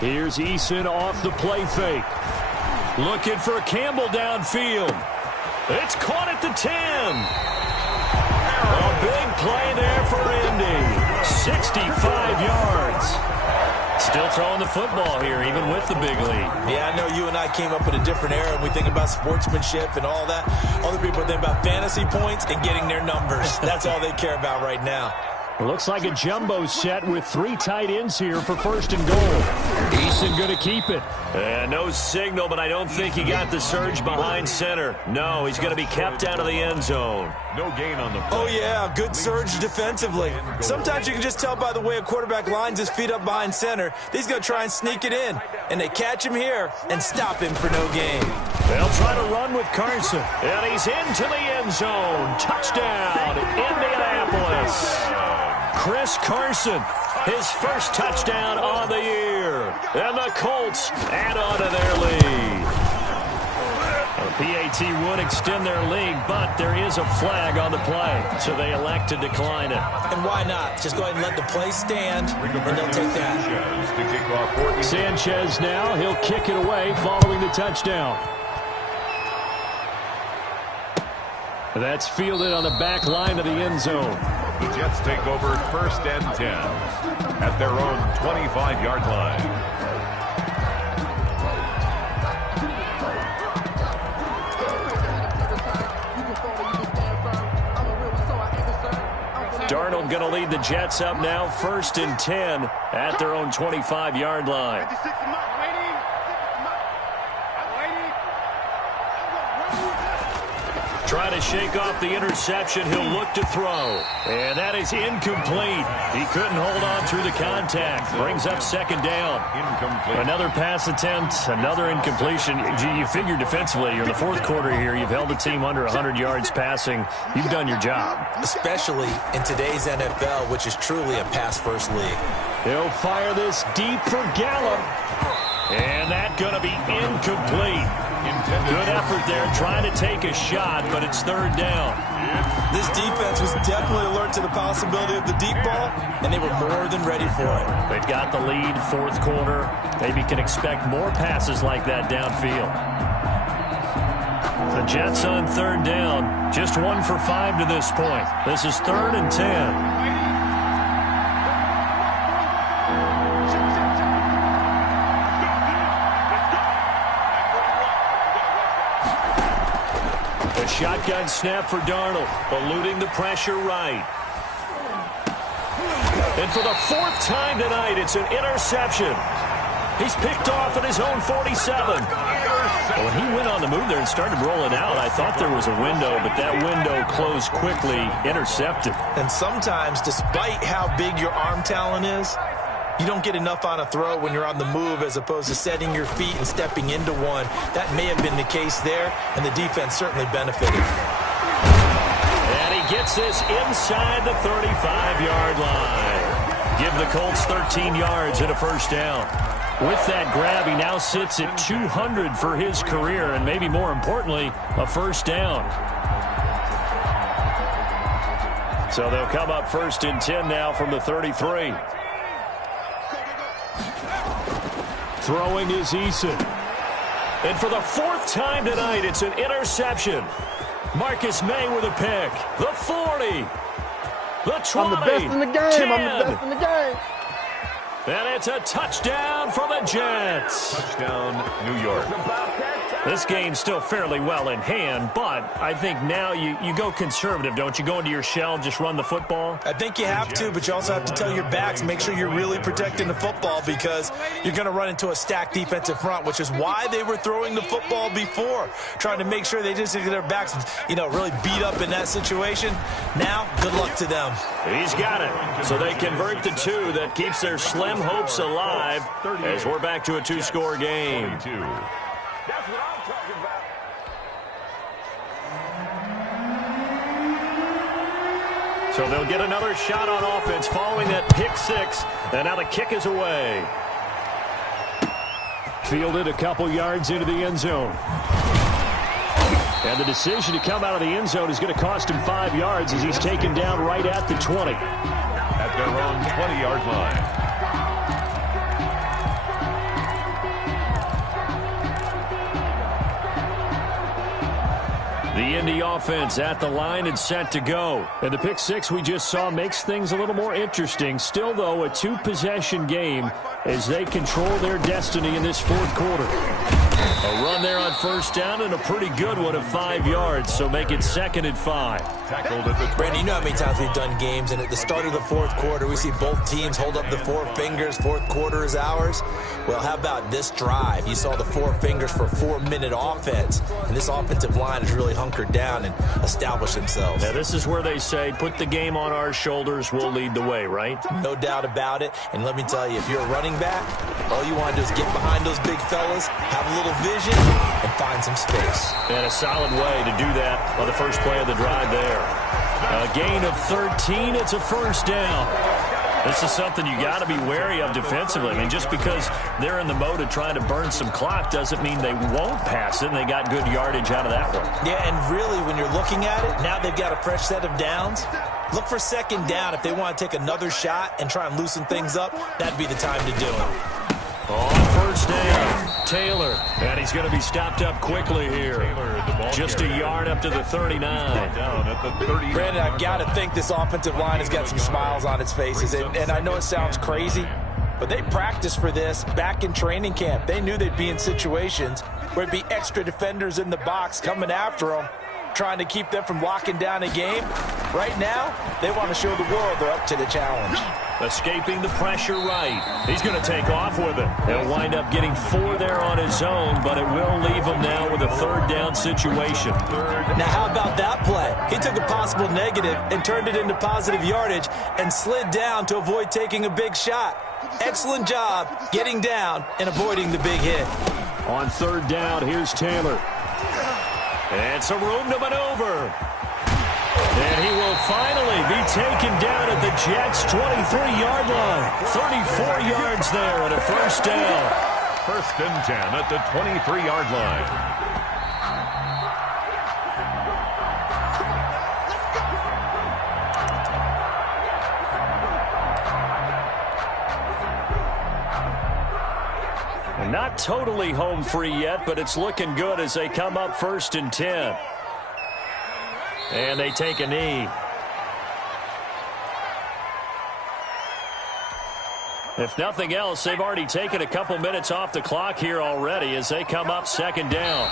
Here's Eason off the play fake. Looking for Campbell downfield. It's caught at the 10. A big play there for Indy. 65 yards. Still throwing the football here, even with the big lead. Yeah, I know you and I came up in a different era, and we think about sportsmanship and all that. Other people think about fantasy points and getting their numbers. That's all they care about right now. It looks like a jumbo set with 3 tight ends here for 1st and goal. Eason going to keep it. No signal, but I don't think he got the surge behind center. No, he's going to be kept out of the end zone. No gain on the play. Oh, yeah, good surge defensively. Sometimes you can just tell by the way a quarterback lines his feet up behind center. He's going to try and sneak it in. And they catch him here and stop him for no gain. They'll try to run with Carson. And he's into the end zone. Touchdown, Indianapolis. Chris Carson, his first touchdown on the year. And the Colts add on to their lead. The PAT would extend their lead, but there is a flag on the play, so they elect to decline it. And why not? Just go ahead and let the play stand, and they'll take that. Sanchez now, he'll kick it away following the touchdown. That's fielded on the back line of the end zone. The Jets take over 1st and 10 at their own 25-yard line. Darnold going to lead the Jets up now, 1st and 10 at their own 25-yard line. Trying to shake off the interception. He'll look to throw. And that is incomplete. He couldn't hold on through the contact. Brings up 2nd down. Incomplete. Another pass attempt, another incompletion. You figure defensively, you're in the 4th quarter here. You've held the team under 100 yards passing. You've done your job. Especially in today's NFL, which is truly a pass-first league. He'll fire this deep for Gallup. And that's going to be incomplete. Good effort there, trying to take a shot, but it's 3rd down. This defense was definitely alert to the possibility of the deep ball, and they were more than ready for it. They've got the lead, 4th quarter. Maybe can expect more passes like that downfield. The Jets on 3rd down, just 1 for 5 to this point. This is 3rd and 10. Shotgun snap for Darnold, eluding the pressure right. And for the 4th time tonight, it's an interception. He's picked off at his own 47. When he went on the move there and started rolling out, I thought there was a window, but that window closed quickly, intercepted. And sometimes, despite how big your arm talent is, you don't get enough on a throw when you're on the move as opposed to setting your feet and stepping into one. That may have been the case there, and the defense certainly benefited. And he gets this inside the 35-yard line. Give the Colts 13 yards and a 1st down. With that grab, he now sits at 200 for his career, and maybe more importantly, a 1st down. So they'll come up 1st and 10 now from the 33. Throwing is Eason. And for the 4th time tonight, it's an interception. Marcus May with a pick. The 40. The 20. I'm the best in the game. 10. I'm the best in the game. And it's a touchdown for the Jets. Touchdown, New York. This game's still fairly well in hand, but I think now you go conservative, don't you? Go into your shell, just run the football? I think you have to, but you also have to tell your backs, make sure you're really protecting the football because you're going to run into a stacked defensive front, which is why they were throwing the football before, trying to make sure they just get their backs, really beat up in that situation. Now, good luck to them. He's got it. So they convert the 2. That keeps their slim hopes alive as we're back to a 2-score game. 42. That's what I'm talking about. So they'll get another shot on offense following that pick 6. And now the kick is away. Fielded a couple yards into the end zone. And the decision to come out of the end zone is going to cost him 5 yards as he's taken down right at the 20. At their own 20-yard line. The Indy offense at the line and set to go. And the pick six we just saw makes things a little more interesting. Still, though, a two-possession game as they control their destiny in this fourth quarter. A run there on first down and a pretty good one of 5 yards, so make it 2nd and 5. Tackled at the 20. Brandon, you know how many times we've done games, and at the start of the fourth quarter, we see both teams hold up the 4 fingers, fourth quarter is ours. Well, how about this drive? You saw the 4 fingers for 4-minute offense, and this offensive line has really hunkered down and established themselves. Now, this is where they say, put the game on our shoulders, we'll lead the way, right? No doubt about it, and let me tell you, if you're a running back, all you want to do is get behind those big fellas, have a little vision, and find some space. And a solid way to do that on the first play of the drive there. A gain of 13, it's a first down. This is something you got to be wary of defensively. I mean, just because they're in the mode of trying to burn some clock doesn't mean they won't pass it, and they got good yardage out of that one. Yeah, and really, when you're looking at it, now they've got a fresh set of downs. Look for 2nd down. If they want to take another shot and try and loosen things up, that'd be the time to do it. On first down, Taylor. And he's going to be stopped up quickly here. Just a yard up to the 39. Down at the 30. Brandon, I've got to think this offensive line has got some smiles on its faces. And I know it sounds crazy, but they practiced for this back in training camp. They knew they'd be in situations where it'd be extra defenders in the box coming after them, trying to keep them from locking down a game. Right now, they want to show the world they're up to the challenge. Escaping the pressure right. He's going to take off with it. He'll wind up getting 4 there on his own, but it will leave him now with a 3rd down situation. Now, how about that play? He took a possible negative and turned it into positive yardage and slid down to avoid taking a big shot. Excellent job getting down and avoiding the big hit. On 3rd down, here's Taylor. And some room to maneuver. And he will finally be taken down at the Jets' 23-yard line. 34 yards there and a first down. 1st and 10 at the 23-yard line. Not totally home free yet, but it's looking good as they come up 1st and 10. And they take a knee. If nothing else, they've already taken a couple minutes off the clock here already as they come up 2nd down.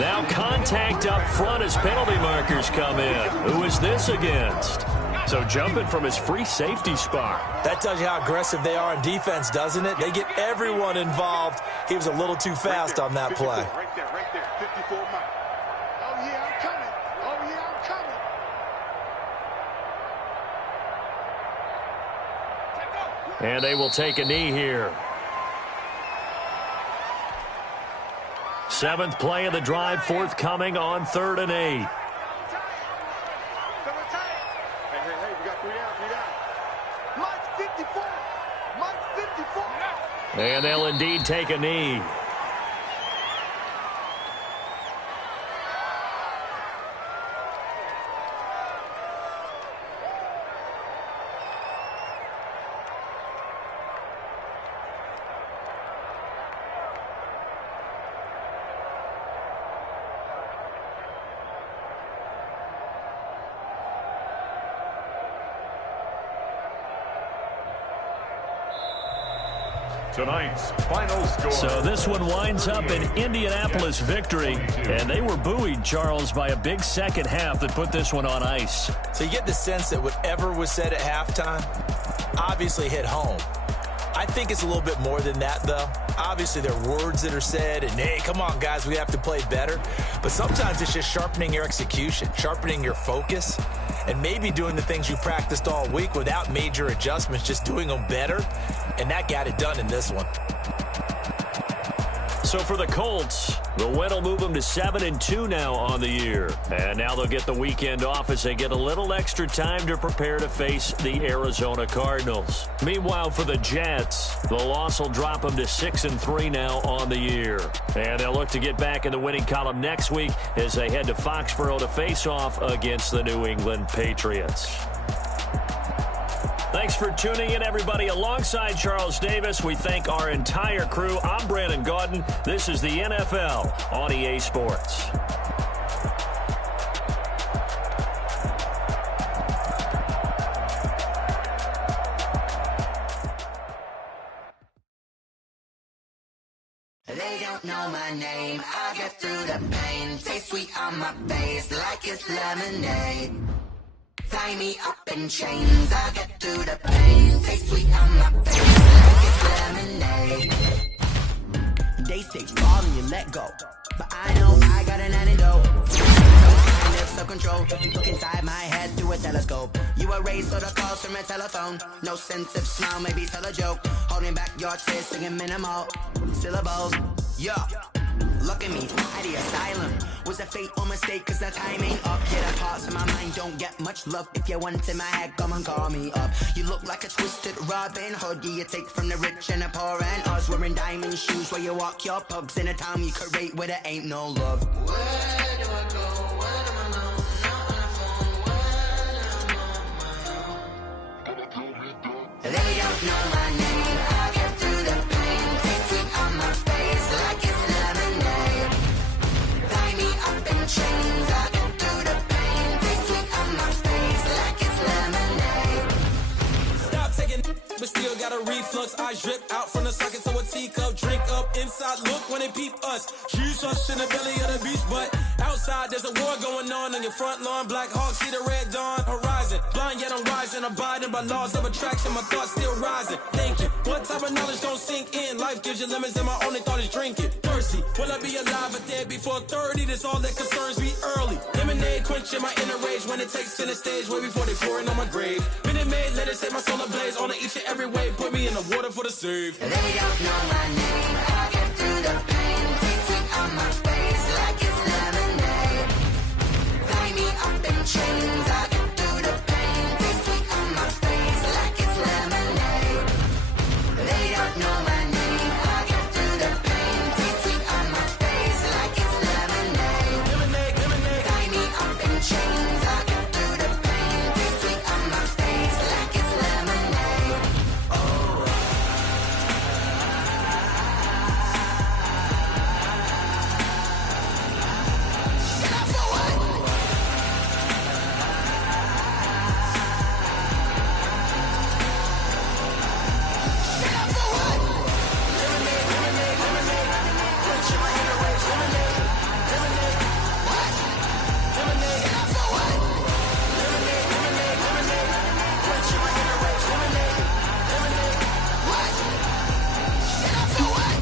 Now contact up front as penalty markers come in. Who is this against? So jumping from his free safety spot. That tells you how aggressive they are in defense, doesn't it? They get everyone involved. He was a little too fast on that play. Right there, 54 Mike. Oh, yeah, I'm coming. Oh, yeah, I'm coming. And they will take a knee here. 7th play of the drive, forthcoming on 3rd and 8. Hey, we got 3 down. Mike 54. Mike 54. And they'll indeed take a knee. Tonight's final score. So this one winds up an Indianapolis victory, and they were buoyed, Charles, by a big second half that put this one on ice. So you get the sense that whatever was said at halftime obviously hit home. I think it's a little bit more than that, though. Obviously, there are words that are said, and, hey, come on, guys, we have to play better. But sometimes it's just sharpening your execution, sharpening your focus, and maybe doing the things you practiced all week without major adjustments, just doing them better. And that got it done in this one. So for the Colts, the win will move them to 7-2 now on the year. And now they'll get the weekend off as they get a little extra time to prepare to face the Arizona Cardinals. Meanwhile, for the Jets, the loss will drop them to 6-3 now on the year. And they'll look to get back in the winning column next week as they head to Foxborough to face off against the New England Patriots. Thanks for tuning in, everybody. Alongside Charles Davis, we thank our entire crew. I'm Brandon Gaudin. This is the NFL on EA Sports. They don't know my name. I get through the pain. Taste sweet on my face like it's lemonade. Tie me up in chains, I get through the pain. Taste sweet on my face like it's lemonade. They say fall and you let go, but I know I got an antidote. Some kind of self-control. Look inside my head through a telescope. You erase all the calls from a telephone. No sense of smile, maybe tell a joke. Holding back your tears, singing minimal syllables. Yeah. Look at me, at the asylum. Was a fate or mistake, cause the time ain't up. Yeah, the parts of my mind don't get much love. If you want in my head, come and call me up. You look like a twisted Robin Hood. Yeah, you take from the rich and the poor and us. Wearing diamond shoes where you walk your pugs. In a town you create where there ain't no love. Where do I go? When I'm alone? Not on the phone. When I'm on my own. They don't know my name. I get through the pain. Taste sweet on my face like it's lemonade. Tie me up in chains. I get through the pain. Taste sweet on my face like it's lemonade. Stop taking, but still got a reflux. I drip out from the socket to a teacup. Drink up inside. Look when they peep us. Shoes us in the belly of the beach, but outside there's a war going on your front lawn. Black Hawk see the red dawn horizon. Blind yet I'm rising, abiding by laws of attraction. My thoughts still rising. Thinking, what type of knowledge don't sink in? Life gives you lemons and my only thought is drinking. Thirsty, will I be alive or dead before 30? That's all that concerns me early. Lemonade quenching my inner rage when it takes center stage way before they pour it on my grave. Minute Maid, let it set my soul ablaze. On each and every way, put me in the water for the save. They don't know my name. I get through the pain. Taste sweet on my face like it's lemonade. Tie me up in chains. I get through the pain. Taste sweet on my face like it's lemonade. They don't know my name. I get through the pain. Taste sweet on my face like it's lemonade. Lemonade, lemonade. Tie me up in chains. I get through the pain. Taste sweet on my face like it's lemonade. Oh. Get up for what? Get up for what? Lemonade, lemonade, lemonade. Quenching my inner rage. Lemonade, lemonade. What? Lemonade, Get up for what? lemonade, lemonade, lemonade. Quenching my inner rage. Lemonade, lemonade. What? Get up for what?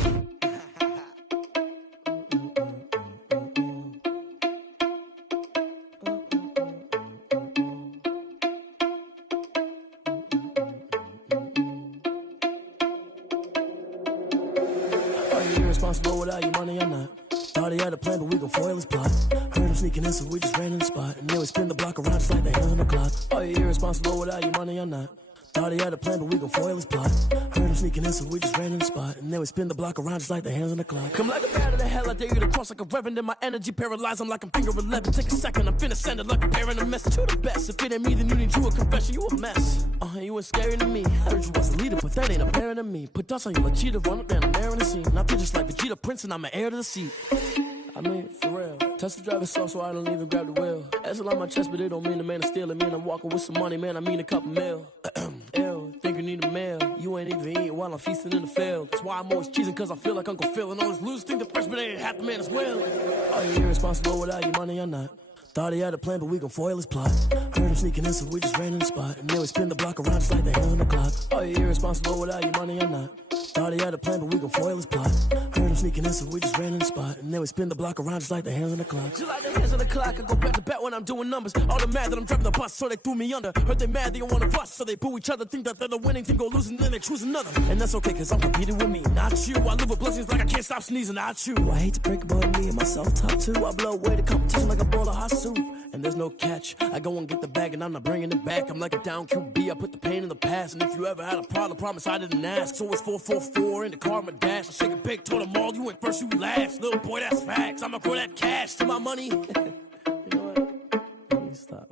Are you irresponsible without your money or not? Thought he had a plan, but we gon' foil his plot. Heard him sneaking in, so we just ran in the spot. And then we spin the block around just like the hands on the clock. Are you irresponsible without your money or not? Thought he had a plan, but we gon' foil his plot. Heard him sneaking in, so we just ran in the spot. And then we spin the block around just like the hands on the clock. Come like a bat of the hell, I dare you to cross like a reverend. And my energy paralyzed, I'm like I'm finger 11. Take a second, I'm finna send it like a parent a message. You the best, if it ain't me, then you need you a confession. You a mess, you ain't scary to me. Heard you was a leader, but that ain't apparent to me. Put dust on you like cheetah, run up, man, I'm there in the scene. And I feel just like Vegeta Prince, and I'm an heir to the seat. I mean, for real. Touch the driver's soft, so I don't even grab the wheel. That's on my chest, but it don't mean the man is stealing. Mean I'm walking with some money, man, I mean a couple mil. Ew, think you need a meal. You ain't even eating while I'm feasting in the field. That's why I'm always cheesing, cause I feel like Uncle Phil. And all those losers think the freshman ain't half the man as well. Are you irresponsible without your money or not? Thought he had a plan, but we gon' foil his plot. Heard him sneaking in, so we just ran in the spot. And then we spin the block around just like the hands on the clock. Are you irresponsible without your money or not? Thought he had a plan, but we gon' foil his plot. Heard them sneaking in, so we just ran in the spot. And then we spin the block around just like the hands on the clock. Just like the hands on the clock, I go back to back when I'm doing numbers. All the mad that I'm driving the bus, so they threw me under. Heard they mad, they don't wanna bust, so they boo each other. Think that they're the winning team, go losing, then they choose another. And that's okay, cause I'm competing with me, not you. I live with blessings like I can't stop sneezing, not you. I hate to break about me and myself top two. I blow away the competition like a bowl of hot soup. And there's no catch. I go and get the bag and I'm not bringing it back. I'm like a down QB, I put the pain in the past. And if you ever had a problem, promise I didn't ask. So it's 444 in the car, my dash. I shake a big, told them all, you went first, you last. Little boy, that's facts. I'ma grow that cash to my money. You know what? Let me stop.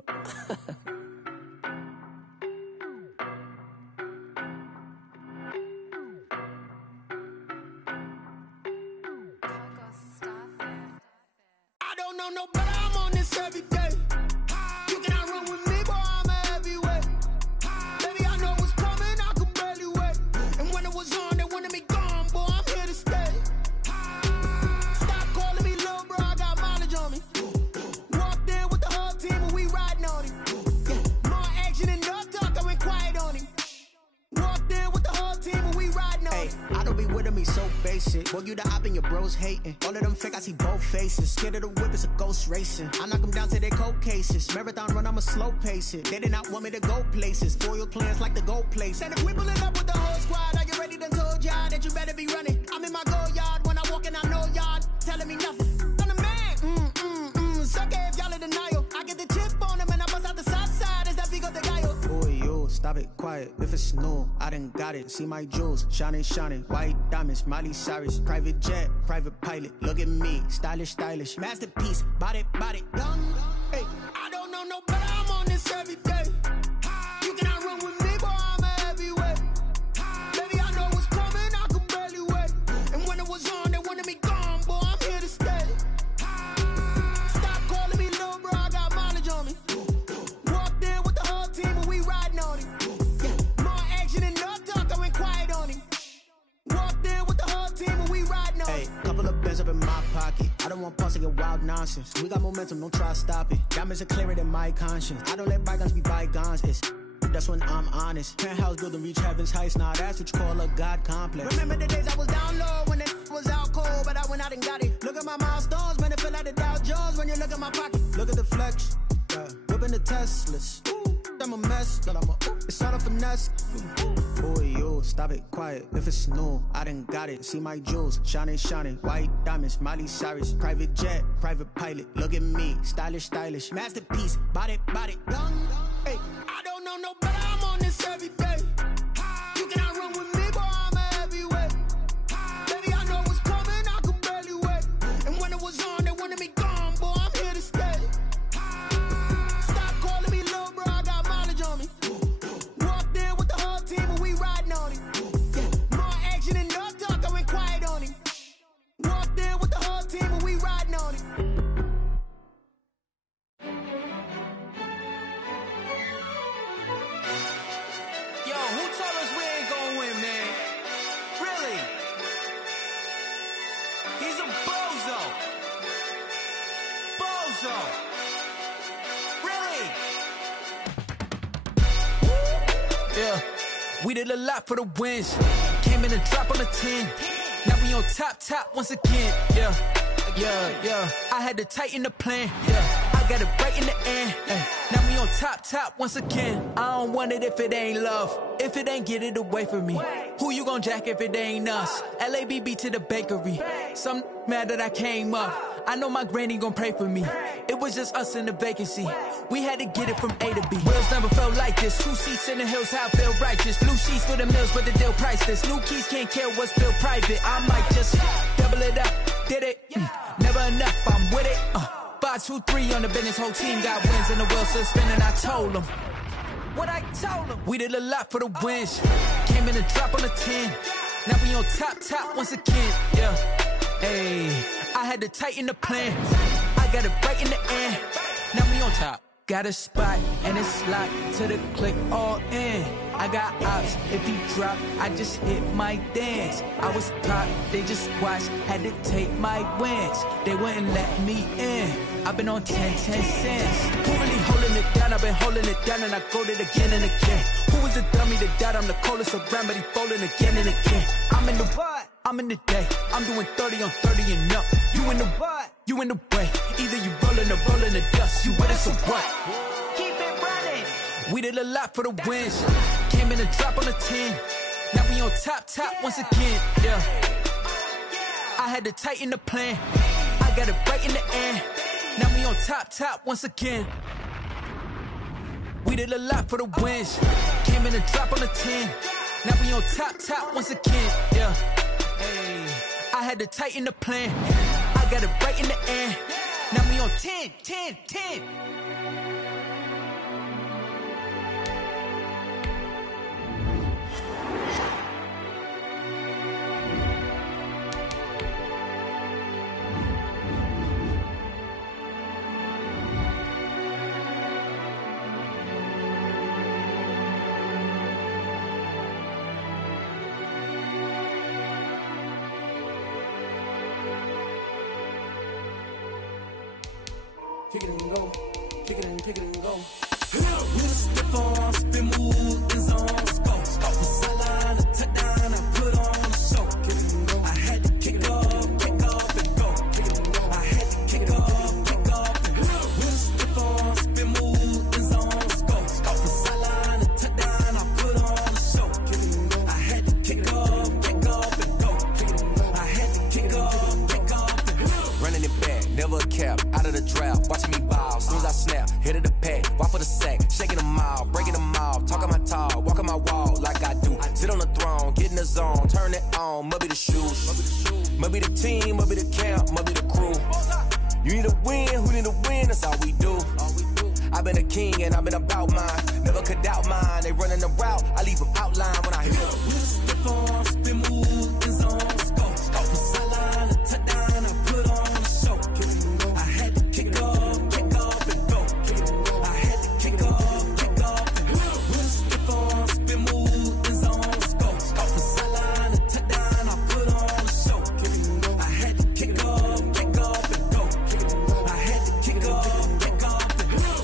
I don't know no better, I'm on this every day. You cannot run with me, boy, I'm a heavyweight. Baby, I know what's coming, I could barely wait. And when it was on, they wanted me gone, boy, I'm here to stay. Stop calling me little bro, I got mileage on me. Walked in with the whole team and we riding on him. Yeah. More action and no talk, I went quiet on him. Walked in with the whole team and we riding on him. I don't be with me so basic. Boy, you the op and your bros hating. All of them fake, I see both faces. Scared of the whip, it's a ghost racing. I knock them down to their cold cases. Marathon run, I'ma slow pace it. They did not want me to go places. Foil plans like the gold place. And if we pulling up with the whole squad, are you ready? Done told y'all that you better be running. I'm in my go yard. When I walk in, I know y'all telling me nothing. I'm the man. Suck it if y'all in denial. I get the chip on them and I bust out the south side. Is that Vigo de Gallo? Boy, yo, stop it, quiet. If it's new, I done got it. See my jewels, shining, shining. White diamonds, Miley Cyrus. Private jet, private pilot. Look at me, stylish, stylish. Masterpiece, body, young. Hey, I don't know no better, I'm on this every day. You cannot run with me, boy, I'm a heavyweight. Baby, I know what's coming, I could barely wait. And when it was on, they wanted me gone, boy, I'm here to stay. Stop calling me little bro, I got mileage on me. Walked in with the whole team and we riding on him. Yeah. More action and no talk, I went quiet on him. Walked in with the whole team and we riding on him. Hey, couple of bands up in my pocket. I don't want pause to get wild nonsense. We got momentum, don't try to stop it. Diamonds are clearer than my conscience. I don't let bygones be bygones. That's when I'm honest. Penthouse building, reach heaven's heights. Nah, that's what you call a God complex. Remember the days I was down low when it was out cold, but I went out and got it. Look at my milestones, man, it feel like the Dow Jones when you look at my pocket. Look at the flex, yeah. Whipping the Teslas. I'm a mess, but it's all a finesse. Boy, yo, stop it, quiet. If it's new, I done got it. See my jewels, shining, shining. White diamonds, Miley Cyrus. Private jet, private pilot. Look at me, stylish, stylish. Masterpiece, body, young. Hey, I don't know no better, I'm on this every day. You cannot run with me, boy, I'm a heavyweight. Baby, I know what's coming, I could barely wait. And when it was on, they wanted me gone, boy, I'm here to stay. Stop calling me little bro, I got mileage on me. Walked in with the whole team and we riding on him. Yeah. More action and no talk, I went quiet on him. Walked in with the whole team and we riding on him. Really? Yeah, we did a lot for the wins. Came in and dropped on the 10. Now we on top once again. Yeah. I had to tighten the plan. Yeah, I got it right in the end. Now we on top once again. I don't want it if it ain't love. If it ain't, get it away from me. Who you gon' jack if it ain't us? LABB to the bakery. Some mad that I came up. I know my granny gon' pray for me. It was just us in the vacancy. We had to get it from A to B. Wheels never felt like this. 2 seats in the hills, how I feel righteous. Blue sheets for the mills, but the deal priceless. New keys can't care what's built private. I might just double it up. Did it? Never enough, I'm with it. 5, 2, 3 on the business. Whole team got wins and the wheels still spinning. I told them what I told them. We did a lot for the wins. Came in and drop on the 10. Now we on top once again. Yeah. Hey, I had to tighten the plan. I got it right in the end. Now we on top. Got a spot and it's locked to the click all in. I got ops, if he drop, I just hit my dance. I was pop, they just watched, had to take my wins. They wouldn't let me in. I've been on 10 cents. Who really holding it down? I've been holding it down and I go it again and again. Who was the dummy that died? I'm the coldest around, but he falling again and again. I'm in the what? I'm in the day, I'm doing 30 on 30 and up. You in the what? You in the way. Either you rolling or rolling the dust. You with us or what? Keep it running. We did a lot for the wins. Came in a drop on a 10. Now we on top once again. Yeah. I had to tighten the plan. I got it right in the end. Now we on top once again. We did a lot for the wins. Came in a drop on a 10. Now we on top once again. Yeah. Hey. I had to tighten the plan. I got it right in the end. Now we on 10. Kick it and go, kick it and go. With a stiff arm, spin move, in zone, go. From sideline to touchdown, I put on a show. I had to kick off and go. I had to kick off and go. With a stiff arm, spin move, in zone, go. From sideline to touchdown, I put on a show. I had to kick off and go. I had to kick off and go. Running it back, never a cap, out of the draft, watching me ball. Soon as I snap, hit of the pack, walk for the sack, shaking them all, breaking them all, talking my talk, walking my wall like I do. Sit on the throne, get in the zone, turn it on, must be the shoes, must be the team, must be the camp, must be the crew. You need a win, who need a win, that's all we do. I've been a king and I've been about mine, never could doubt mine. They running the route, I leave them outline when I hit them. With a stiff arm, spin move, in zone, go. From sideline to touchdown, I put on a show. I had to kick off and go. I had to kick off and go. With a stiff arm, spin move, in zone, go. From sideline to touchdown, I put on a show. I had to kick off and go. I had to kick off and go.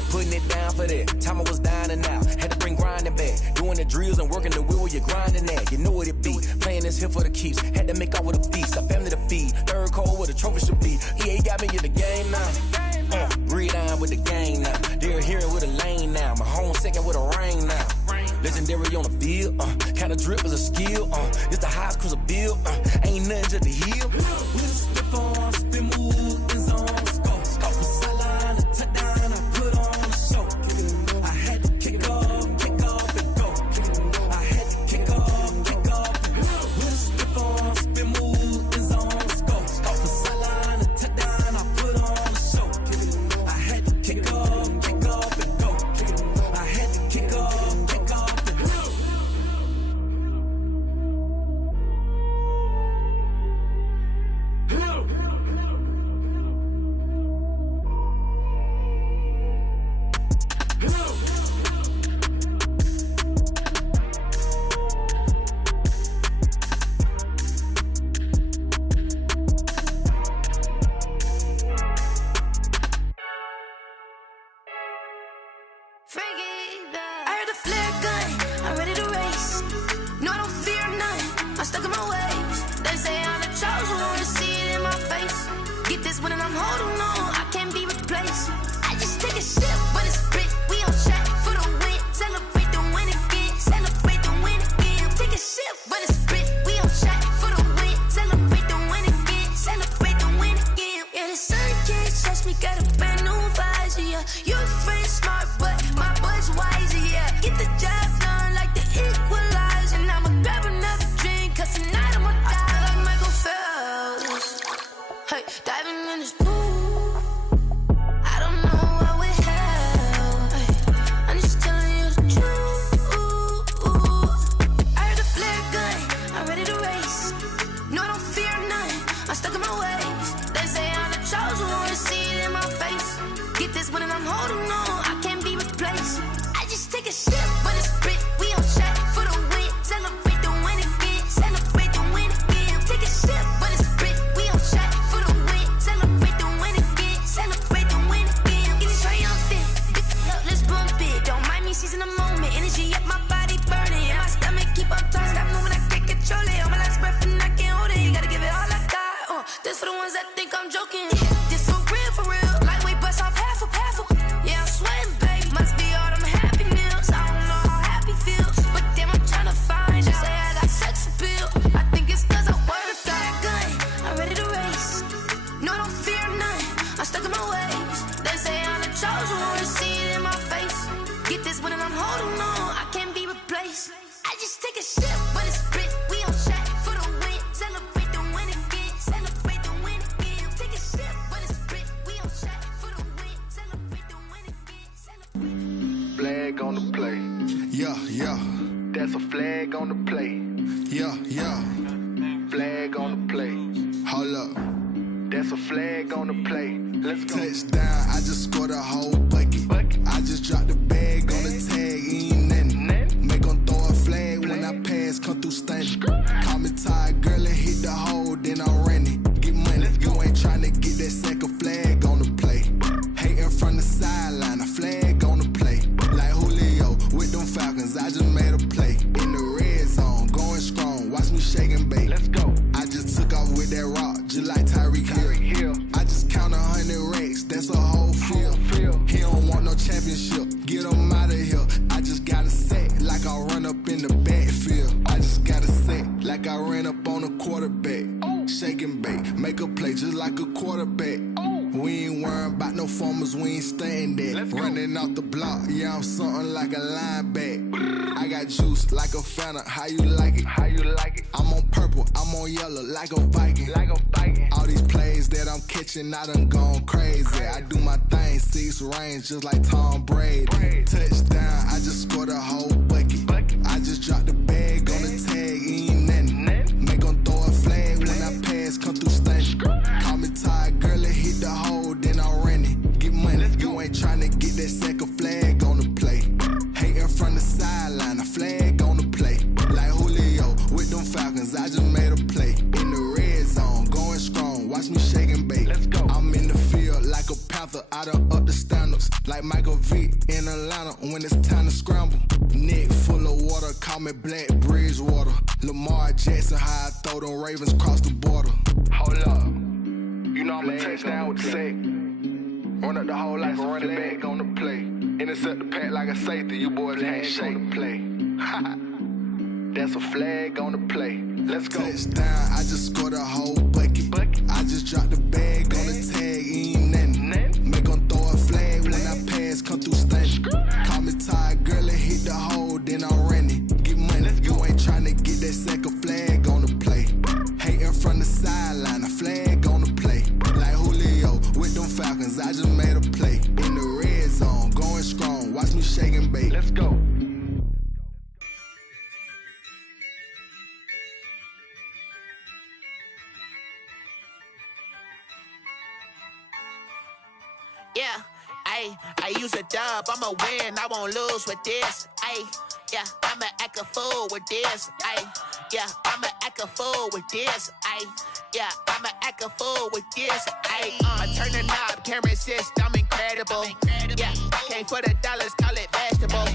Putting it down for that, time I was down and out. Had to bring grinding back, doing the drills and working the wheel where you're grinding at. You know what it be, playing this here for the keeps. Had to make off with a feast, a family to feed. Third cold where the trophy should be. EA got me in the game now. Read on with the game now. They're here with a lane now. My home second with a ring now. Legendary on the field, kind of drip is a skill. It's the highest cruiser bill, ain't nothing just the heel. With a stiff arm, spin move, in zone, go. From sideline to touchdown, I put on a show. I had to kick off and go. I had to kick off and go. With a stiff arm, spin move, in zone, go. From sideline to touchdown, I put on a show. I had to kick off and go. I had to kick off and go. I heard the flare gun, I'm ready to race. No, I don't fear none, I'm stuck in my ways. They say I'm the chosen one, to see it in my face. Get this one and I'm holding on, I can't be replaced. I just take a sip, but it's split, we on track for the win. Celebrate the win again, celebrate the win again. Take a sip, but it's split, we on track for the win. Celebrate the win again, celebrate the win again. Yeah, the sun can't touch me, got a brand new visor, yeah. You're friend smart, but my boy's wiser, yeah. Get the job done like the equalizer. And I'ma grab another drink, cause tonight I'ma die like Michael Phelps. Hey, diving in this pool. yeah. That's a flag on the play. Yeah, yeah. Flag on the play. Hold up. That's a flag on the play. Let's go. Touchdown, I just scored a whole bucket. I just dropped the bag on the tag, ain't nothing. Make them throw a flag when I pass, come through stunning. Call me tired, girl, and hit the hole, then I'm running. Get money, you ain't trying to get that second flag on the play. Hating from the sideline, a flag on the play. Like Julio with them Falcons, I just made a play. In the red zone, going strong, watch me shake and bake. Let's go. I just took off with that rock, just like Tyreek Hill. I just count 100 racks, that's a whole field. He don't want no championship, get him out of here. I just got a set, like I run up in the backfield. I just got a set, like I ran up on a quarterback. Shake and bake, make a play just like a quarterback. We ain't worrying about no formers, we ain't staying there. Running off the block, yeah, I'm something like a linebacker. I got juice like a Fanta, how you like it? How you like it? I'm on purple, I'm on yellow, like a Viking. Like a Viking. All these plays that I'm catching, I done gone crazy. I do my thing, 6 range, just like Tom Brady. Touchdown, I just scored a whole bucket. I just dropped the bag on the tag, ain't nothing. Make them throw a flag when I pass, come through stunning. Call me tired, girl, and hit the hole, then I'm running. Get money, you ain't trying to get that second flag on the play. Hating from the sideline, a flag on the play. Like Julio with them Falcons, I just made a play. In the red zone, going strong, watch me shake and bake. Let's go. I'm in the field like a Panther, I done up the standards. Like Michael Vick in Atlanta when it's time to scramble. Neck full of water, call me Black Bridgewater. Lamar Jackson, how I throw them Ravens cross the border. Hold up. You know I'm a touchdown with the sack. Run up the whole like a running back on the play. Intercept the pack like a safety, you boys can't shake the play. That's a flag on the play. Let's go. Touchdown, I just scored a whole bucket. I just dropped the bag on the tag, ain't nothing. Make them throw a flag when I pass, come through stunning. Call me tired, girl, and hit the hole, then I'm running. Get money, you ain't trying to get that second flag on the play. Hating from the sideline, a flag on the play. Like Julio with them Falcons, I just made a play. In the red zone, going strong, watch me shake and bake. Let's go. Yeah, I use a dub, I'ma win, I won't lose with this. Yeah, I'ma act a fool with this. Yeah, I'ma act a fool with this. Yeah, I'ma act a fool with this. Turn the knob, can't resist, I'm incredible. Yeah, came for the dollars, call it vegetable.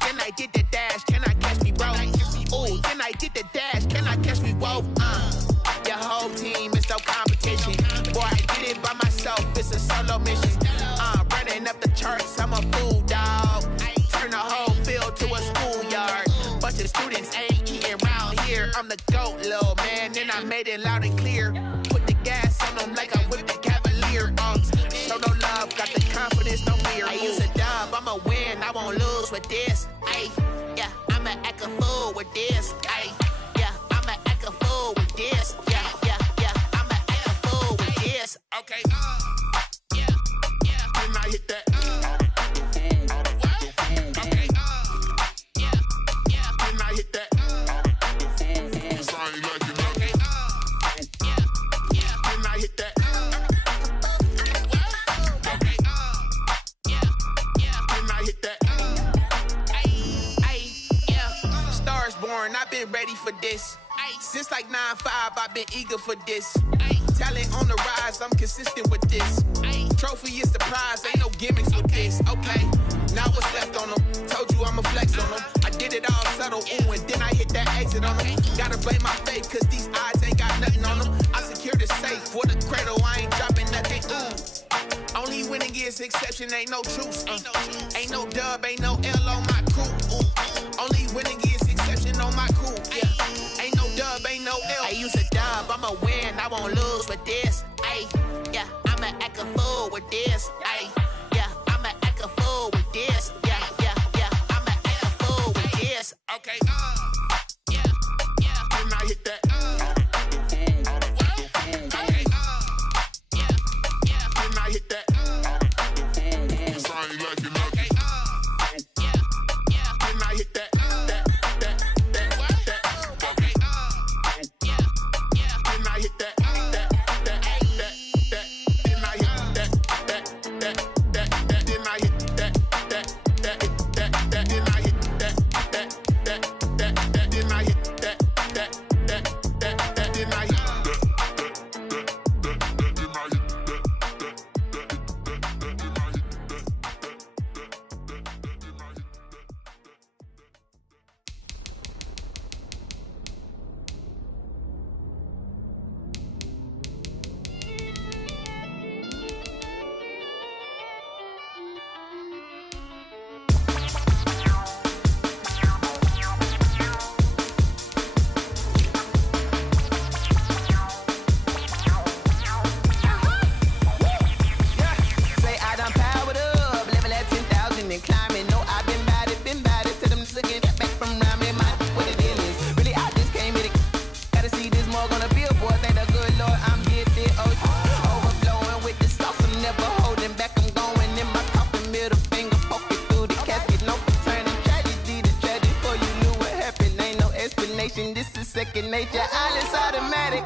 Then I did the dash, can I catch me, bro? Ooh, then I did the dash, can I catch me, whoa? Your whole team is no competition. Boy, I did it by myself, it's a solo mission. Running up the charts, I'm a fool, dog. Turn the whole field to a schoolyard. Bunch of students ain't eating round here. I'm the GOAT, little man, and I made it loud and clear. Put the gas on them like I whipped the Cavalier. Show no love, got the confidence, no fear. I use a dub, I'ma win, I won't lose with this. Yeah, I'ma act a fool with this. Yeah, I'ma act a fool with this. Yeah, I'ma act a fool with this. Okay, yeah, then I hit that. Okay, yeah, then I hit that. Cause I ain't like it, okay, yeah, then I hit that. Okay, yeah, then I hit that. Yeah, Stars born, I've been ready for this. Since like 9-5, I've been eager for this. Talent on the rise, I'm consistent with this. Trophy is the prize, ain't no gimmicks with this. Okay, now what's left on them? Told you I'ma flex on them. I did it all subtle, ooh, and then I hit that exit on them. Gotta blame my faith, cause these odds ain't got nothing on them. I secure the safe for the cradle, I ain't dropping nothing, ooh. Only winning is exception, ain't no truce. Ain't no dub, ain't no L on my crew. Only winning is exception on my crew. Yeah, ain't no dub, ain't no L. I use a dub, I'ma win, I won't lose with this. Yeah, I'ma act a fool with this. Yeah, I'ma act a fool with this. Yeah, I'ma act a fool with this. Okay, yeah, then I hit that. Okay, yeah, then I hit that. Cause I ain't like it, okay, yeah, then I hit that. motion, this is second nature. All is automatic.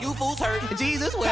You fools hurt. Jesus will.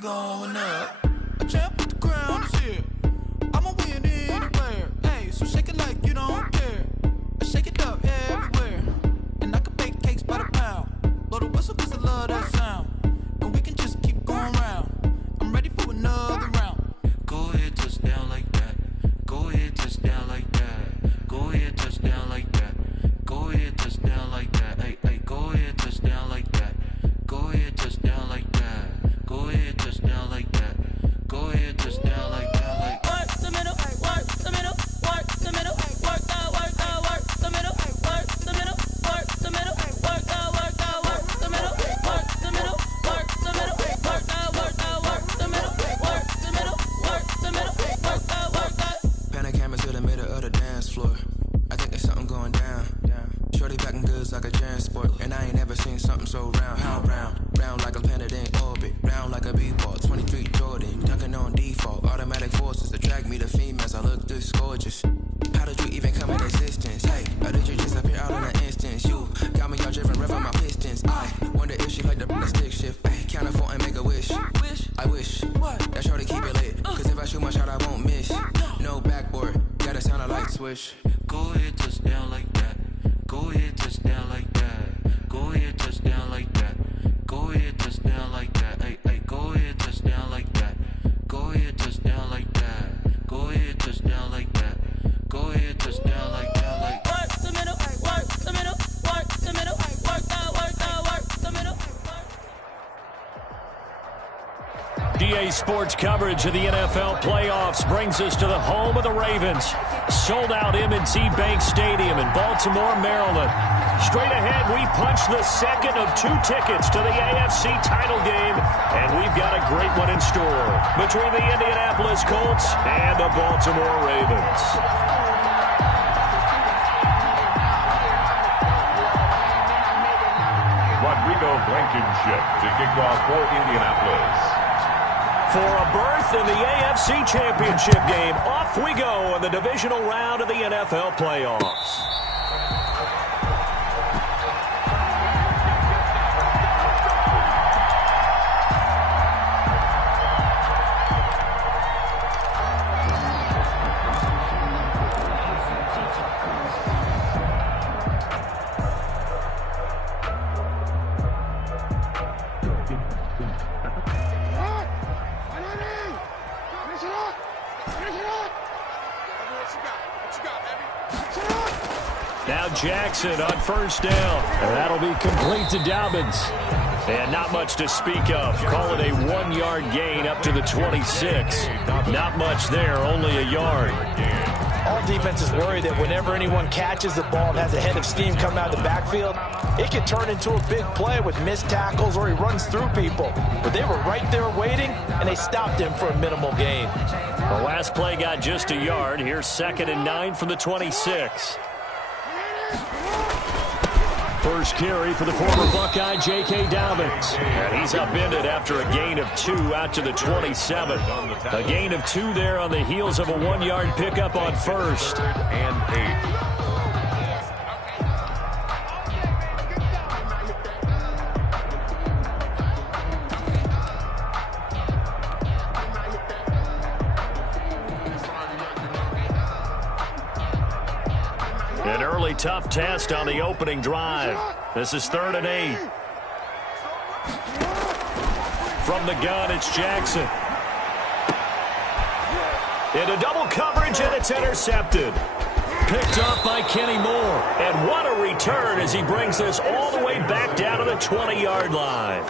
Going up, a champ with the crown is here. I'ma win anywhere. Hey, so shake it like you don't care. I shake it up everywhere, and I can bake cakes by the pound. Blow the whistle 'cause I love that sound, and we can just keep going round. I'm ready for another round. Go ahead, touch down like that. Go ahead, touch down like that. Go ahead, touch down like that. Go ahead, touch down like that. Hey, hey, go ahead, touch down like that. Go ahead, touch down like that. Go ahead, touch down like that. Go ahead, touch down like that. Like work the middle, work the middle, work the middle, work the middle, work the middle, work the middle, work the middle, work the middle, work the middle, work the middle, work the middle, work the middle, work the. Pan a camera to the middle of the dance floor. I think there's something going down. Shorty backing goods like a transport, and I ain't never seen something so round. How round? Round like a planet in orbit, round like a b-ball. 23 Jordan, dunking on default. Automatic forces attract me to females. I look this gorgeous. How did you even come in existence? Hey, or did you just appear out in an instance? You got me all driven, revving my pistons. I wonder if she like the stick shift. Hey, count a 4 and make a wish. I wish that shorty keep it lit. 'Cause if I shoot my shot, I won't miss. No backboard, gotta sound a light switch. go ahead, touch down like that. Go ahead, touch down like that. Go ahead, touch down like that. Go ahead, touch down like that. Hey, hey, go ahead, touch down like that. Go ahead, touch down like that. Go ahead, touch down like that. Go ahead, touch down like that. Like work the middle, work the middle, work the middle, work the middle. DA Sports coverage of the NFL playoffs brings us to the home of the Ravens. Sold out M&T Bank Stadium in Baltimore, Maryland. Straight ahead, we punch the second of 2 tickets to the AFC title game, and we've got a great one in store between the Indianapolis Colts and the Baltimore Ravens. Rodrigo Blankenship to kick off for Indianapolis. for a berth in the AFC Championship game. Off we go in the divisional round of the NFL playoffs. Now Jackson on first down. And that'll be complete to Dobbins. And not much to speak of. Call it a 1-yard gain up to the 26. Not much there, only a yard. All defenses worry that whenever anyone catches the ball and has a head of steam coming out of the backfield, it can turn into a big play with missed tackles or he runs through people. But they were right there waiting, and they stopped him for a minimal gain. The last play got just a yard. Here's 2nd and 9 from the 26. First carry for the former Buckeye, J.K. Dobbins. And he's upended after a gain of 2 out to the 27. A gain of 2 there on the heels of a 1-yard pickup on first. And 8. An early tough test on the opening drive. This is 3rd and 8. From the gun, it's Jackson. Into double coverage, and it's intercepted. Picked up by Kenny Moore. And what a return as he brings this all the way back down to the 20-yard line.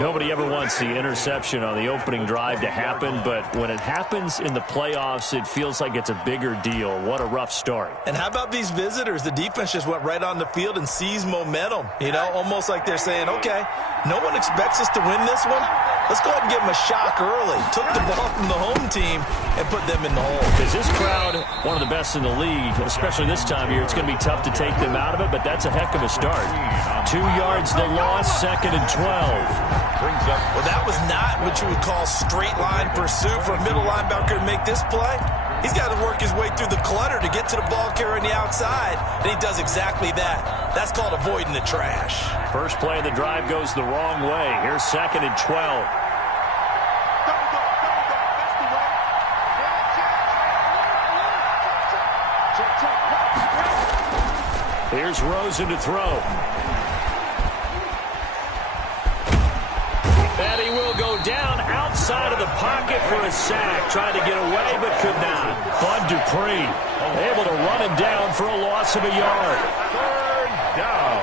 Nobody ever wants the interception on the opening drive to happen, but when it happens in the playoffs, it feels like it's a bigger deal. What a rough start. And how about these visitors? The defense just went right on the field and seized momentum. You know, almost like they're saying, okay, no one expects us to win this one. Let's go ahead and give them a shock early. Took the ball from the home team and put them in the hole. Is this crowd one of the best in the league, especially this time of year? It's going to be tough to take them out of it, but that's a heck of a start. 2 yards the loss, 2nd and 12. Well, that was not what you would call straight line pursuit for a middle linebacker to make this play. He's got to work his way through the clutter to get to the ball carrier on the outside, and he does exactly that. That's called avoiding the trash. First play of the drive goes the wrong way. Here's 2nd and 12. Here's Rosen to throw. And he will go down outside of the pocket for a sack. Tried to get away, but could not. Bud Dupree able to run him down for a loss of a yard. 3rd down.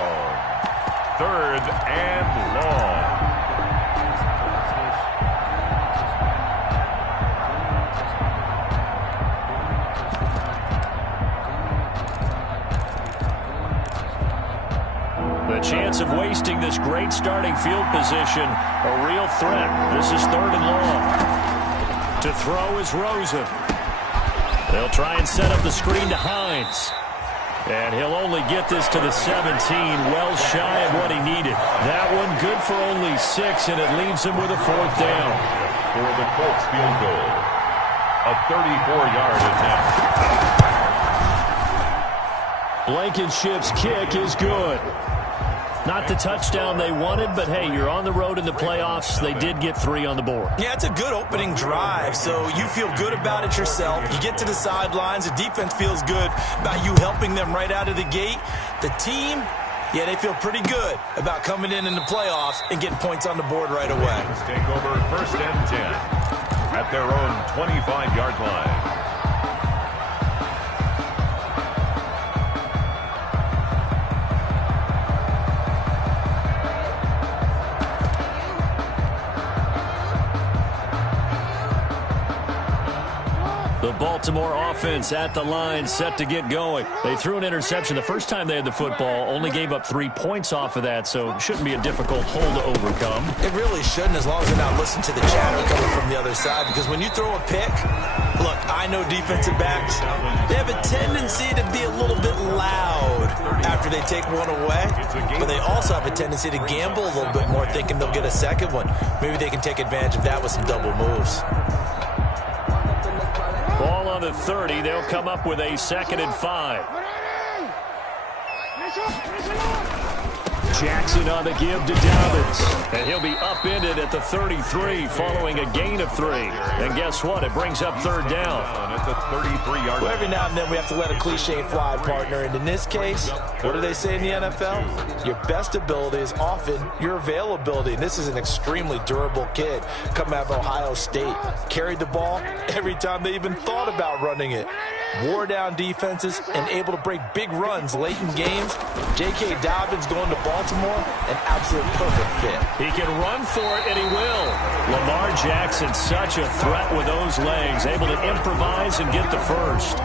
3rd and long. The chance of wasting this great starting field position, a real threat. This is 3rd and long. To throw is Rosen. They'll try and set up the screen to Hines. And he'll only get this to the 17, well shy of what he needed. That one good for only 6, and it leaves him with a 4th down. For the Colts field goal, a 34-yard attempt. Blankenship's kick is good. Not the touchdown they wanted, but hey, you're on the road in the playoffs. They did get 3 on the board. Yeah, it's a good opening drive, so you feel good about it yourself. You get to the sidelines. The defense feels good about you helping them right out of the gate. The team, yeah, they feel pretty good about coming in the playoffs and getting points on the board right away. Let's take over 1st and 10 at their own 25-yard line. The Baltimore offense at the line, set to get going. They threw an interception the first time they had the football, only gave up 3 points off of that, so it shouldn't be a difficult hole to overcome. It really shouldn't, as long as they're not listening to the chatter coming from the other side, because when you throw a pick, look, I know defensive backs, they have a tendency to be a little bit loud after they take one away, but they also have a tendency to gamble a little bit more, thinking they'll get a second one. Maybe they can take advantage of that with some double moves. Ball on the 30. They'll come up with a 2nd and 5. Jackson on the give to Dobbins. And he'll be upended at the 33 following a gain of 3. And guess what? It brings up 3rd down. It's a 33-yard. Well, every now and then we have to let a cliche fly, partner. And in this case, what do they say in the NFL? Your best ability is often your availability. And this is an extremely durable kid coming out of Ohio State. Carried the ball every time they even thought about running it. Wore down defenses and able to break big runs late in games. J.K. Dobbins going to Baltimore, an absolute perfect fit. He can run for it, and he will. Lamar Jackson, such a threat with those legs, able to improvise and get the first.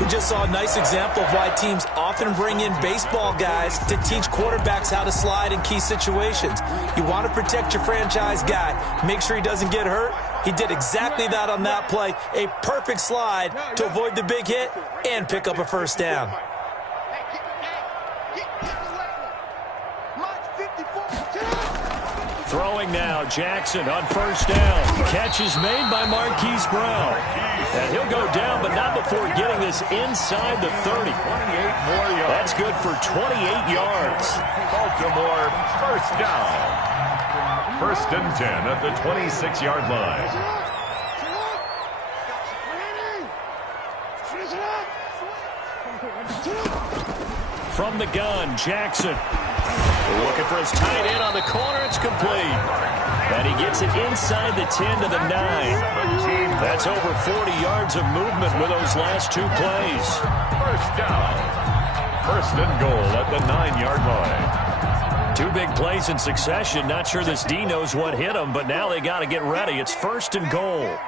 We just saw a nice example of why teams often bring in baseball guys to teach quarterbacks how to slide in key situations. You want to protect your franchise guy. Make sure he doesn't get hurt. He did exactly that on that play. A perfect slide to avoid the big hit and pick up a first down. Throwing now, Jackson on 1st down. Catch is made by Marquise Brown. And he'll go down, but not before getting this inside the 30. 28 more yards. That's good for 28 yards. Baltimore, 1st down. 1st and 10 at the 26-yard line. From the gun, Jackson. Looking for his tight end on the corner. It's complete. And he gets it inside the 10 to the 9. That's over 40 yards of movement with those last 2 plays. 1st down. 1st and goal at the 9-yard line. 2 big plays in succession. Not sure this D knows what hit him, but now they got to get ready. It's 1st and goal.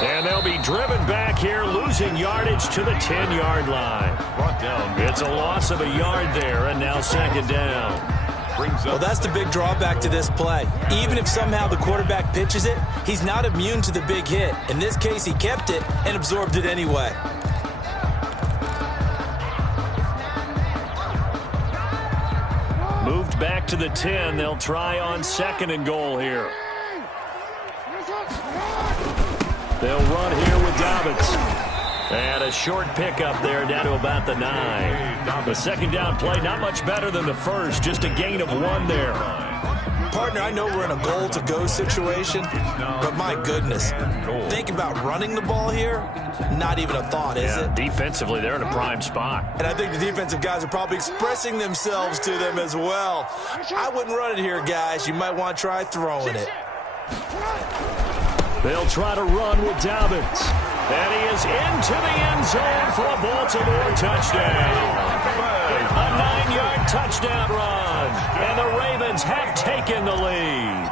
And they'll be driven back here, losing yardage to the 10-yard line. Brought down. It's a loss of a yard there, and now 2nd down. Well, that's the big drawback to this play. Even if somehow the quarterback pitches it, he's not immune to the big hit. In this case, he kept it and absorbed it anyway. Moved back to the 10. They'll try on 2nd and goal here. They'll run here with Dobbins. And a short pickup there down to about the 9. The 2nd down play, not much better than the first. Just a gain of 1 there. Partner, I know we're in a goal-to-go situation, but my goodness, think about running the ball here, not even a thought, is it? Defensively, they're in a prime spot. And I think the defensive guys are probably expressing themselves to them as well. I wouldn't run it here, guys. You might want to try throwing it. They'll try to run with Dobbins. And he is into the end zone for a Baltimore touchdown. A 9-yard touchdown run. And the Ravens have taken the lead.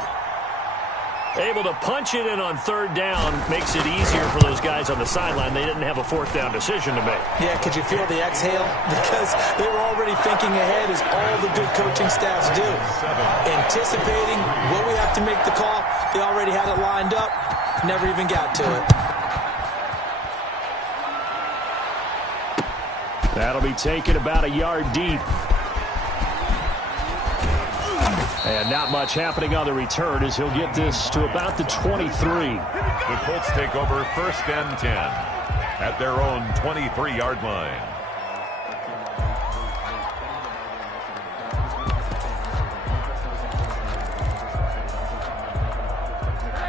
Able to punch it in on 3rd down makes it easier for those guys on the sideline. They didn't have a 4th down decision to make. Yeah, could you feel the exhale? Because they were already thinking ahead, as all the good coaching staffs do. Anticipating, will we have to make the call? They already had it lined up. Never even got to it. That'll be taken about a yard deep. And not much happening on the return as he'll get this to about the 23. The Colts take over 1st and 10 at their own 23-yard line.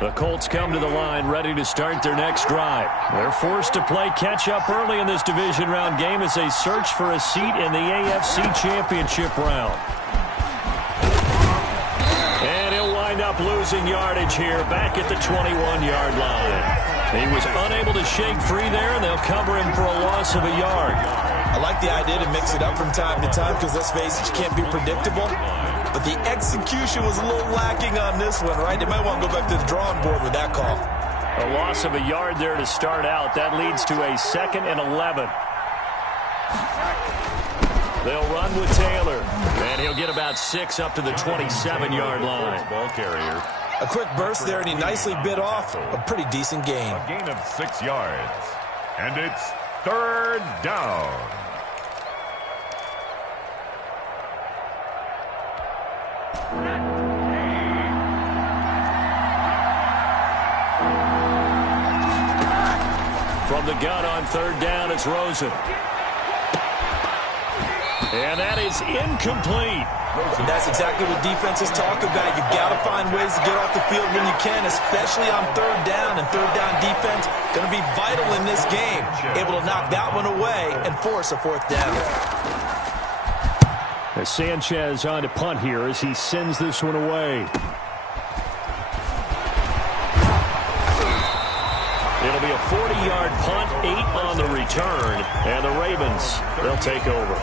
The Colts come to the line ready to start their next drive. They're forced to play catch-up early in this division round game as they search for a seat in the AFC Championship round. And he'll wind up losing yardage here back at the 21-yard line. He was unable to shake free there, and they'll cover him for a loss of a yard. I like the idea to mix it up from time to time because, let's face it, you can't be predictable. but the execution was a little lacking on this one, right? They might want to go back to the drawing board with that call. A loss of a yard there to start out. That leads to a 2nd and 11. They'll run with Taylor, and he'll get about 6 up to the 27-yard line. Ball carrier. A quick burst there, and he nicely bit off a pretty decent gain. A gain of 6 yards. And it's 3rd down. From the gun on 3rd down, it's Rosen. And that is incomplete. And that's exactly what defenses talk about. You've got to find ways to get off the field when you can, especially on 3rd down. And 3rd down defense going to be vital in this game. Able to knock that one away and force a 4th down. As Sanchez on to punt here as he sends this one away. It'll be a 40-yard punt, 8 on the return. And the Ravens, they'll take over.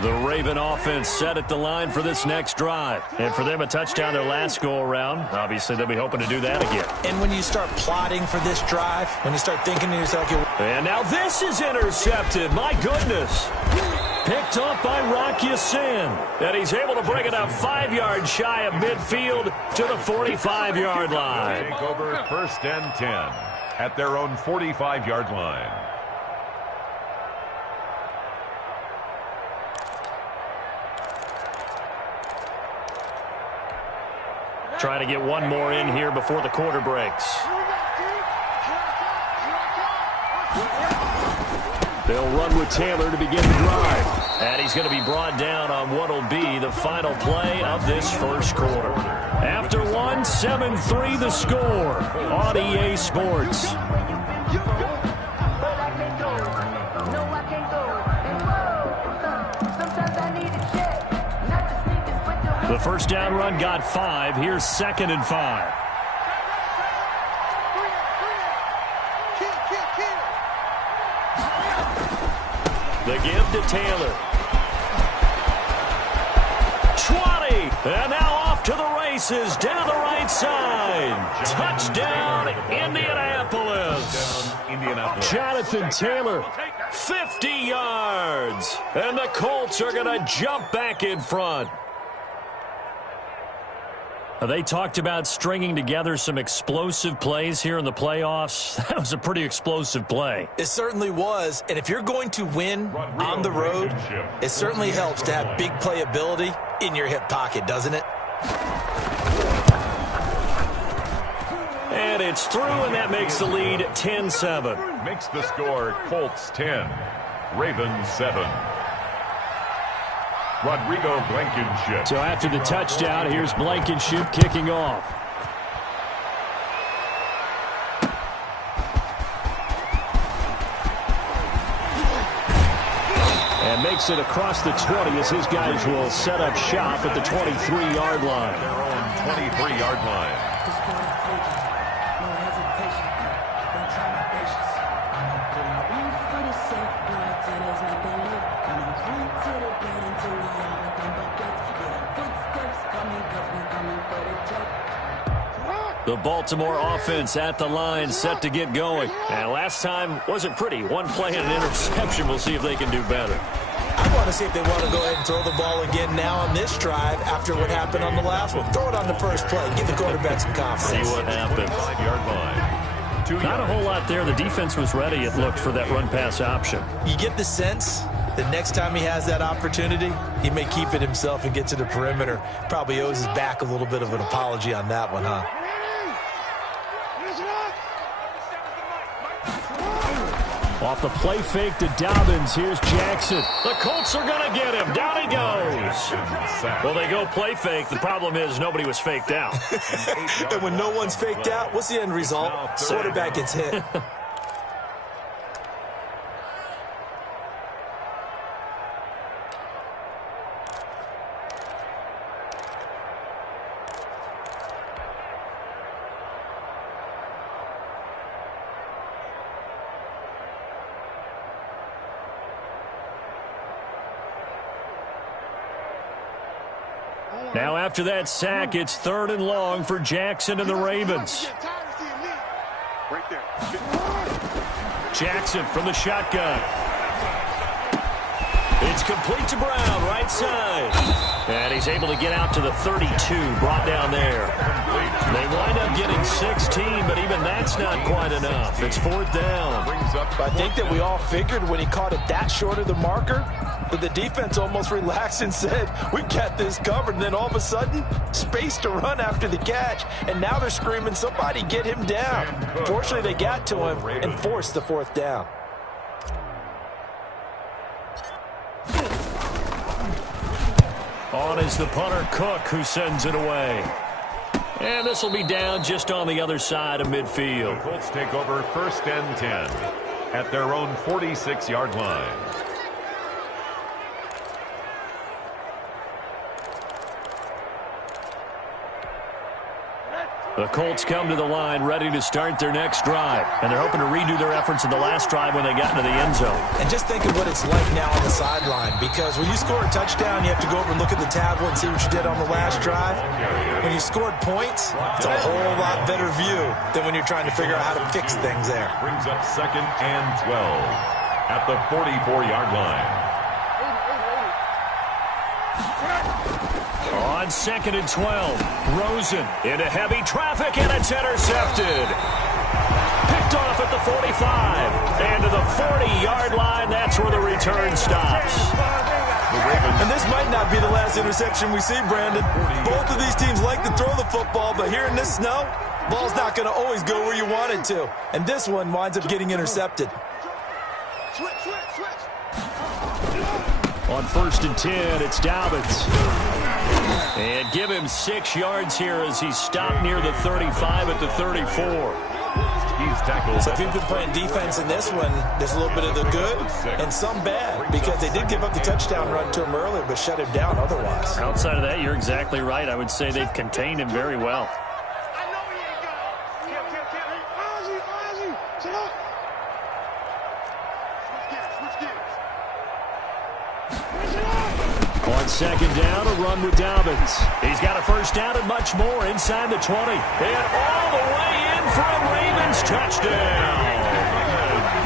The Raven offense set at the line for this next drive. And for them, a touchdown their last go-around. Obviously, they'll be hoping to do that again. And when you start plotting for this drive, when you start thinking to yourself... And now this is intercepted. My goodness. Picked up by Rocky Sin. And he's able to bring it up 5 yards shy of midfield to the 45-yard line. Take over 1st and 10 at their own 45-yard line. Trying to get one more in here before the quarter breaks. They'll run with Taylor to begin the drive. And he's going to be brought down on what will be the final play of this first quarter. After 1, 7-3 the score on EA Sports. The first down run got 5. Here's 2nd and 5. The give to Taylor. 20. And now off to the races down the right side. Touchdown, Indianapolis. Jonathan Taylor, 50 yards. And the Colts are going to jump back in front. They talked about stringing together some explosive plays here in the playoffs. That was a pretty explosive play. It certainly was. And if you're going to win on the road, it certainly helps to have big playability in your hip pocket, doesn't it? And it's through, and that makes the lead 10-7. Makes the score Colts 10, Ravens 7. Rodrigo Blankenship. So after the touchdown, here's Blankenship kicking off. And makes it across the 20 as his guys will set up shop at the 23-yard line. Their own 23-yard line. The Baltimore offense at the line, set to get going. And last time wasn't pretty. One play and an interception. We'll see if they can do better. I want to see if they want to go ahead and throw the ball again now on this drive after what happened on the last one. Throw it on the first play. Give the quarterback some confidence. See what happens. 5-yard line. Not a whole lot there. The defense was ready, it looked, for that run-pass option. You get the sense that next time he has that opportunity, he may keep it himself and get to the perimeter. Probably owes his back a little bit of an apology on that one, huh? Off the play fake to Dobbins. Here's Jackson. The Colts are going to get him. Down he goes. Well, they go play fake. The problem is nobody was faked out. And when no one's faked out, what's the end result? Quarterback gets hit. Now after that sack, it's 3rd and long for Jackson and the Ravens. Right there. Jackson from the shotgun. It's complete to Brown, right side. And he's able to get out to the 32, brought down there. They wind up getting 16, but even that's not quite enough. It's 4th down. I think that we all figured when he caught it that short of the marker, but the defense almost relaxed and said, we've got this covered. And then all of a sudden, space to run after the catch. And now they're screaming, somebody get him down. Fortunately, they got to him and forced the 4th down. On is the punter, Cook, who sends it away. And this will be down just on the other side of midfield. The Colts take over 1st and 10 at their own 46-yard line. The Colts come to the line ready to start their next drive. And they're hoping to redo their efforts in the last drive when they got into the end zone. And just think of what it's like now on the sideline, because when you score a touchdown, you have to go over and look at the tablet and see what you did on the last drive. When you scored points, it's a whole lot better view than when you're trying to figure out how to fix things there. Brings up 2nd and 12 at the 44-yard line. On 2nd and 12, Rosen into heavy traffic, and it's intercepted. Picked off at the 45. And to the 40-yard line, that's where the return stops. And this might not be the last interception we see, Brandon. Both of these teams like to throw the football, but here in this snow, ball's not going to always go where you want it to. And this one winds up getting intercepted. On 1st and 10, it's Dobbins. And give him 6 yards here as he's stopped near the 35 at the 34. He's tackled. So if you've been playing defense in this one, there's a little bit of the good and some bad, because they did give up the touchdown run to him earlier, but shut him down otherwise. Outside of that, you're exactly right. I would say they've contained him very well. On 2nd down, a run with Dobbins. He's got a 1st down and much more inside the 20. And all the way in for a Ravens touchdown.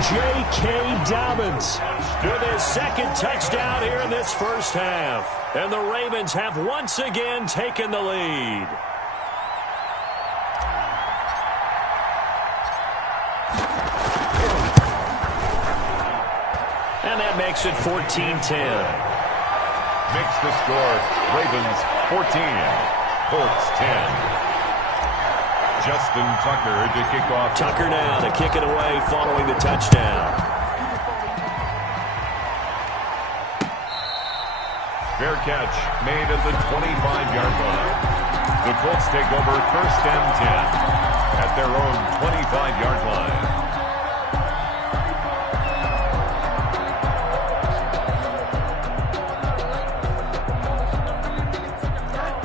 J.K. Dobbins with his 2nd touchdown here in this 1st half. And the Ravens have once again taken the lead. And that makes it 14-10. Makes the score Ravens 14, Colts 10. Justin Tucker to kick off. Tucker now to kick it away following the touchdown. Fair catch made at the 25-yard line. The Colts take over 1st and 10 at their own 25-yard line.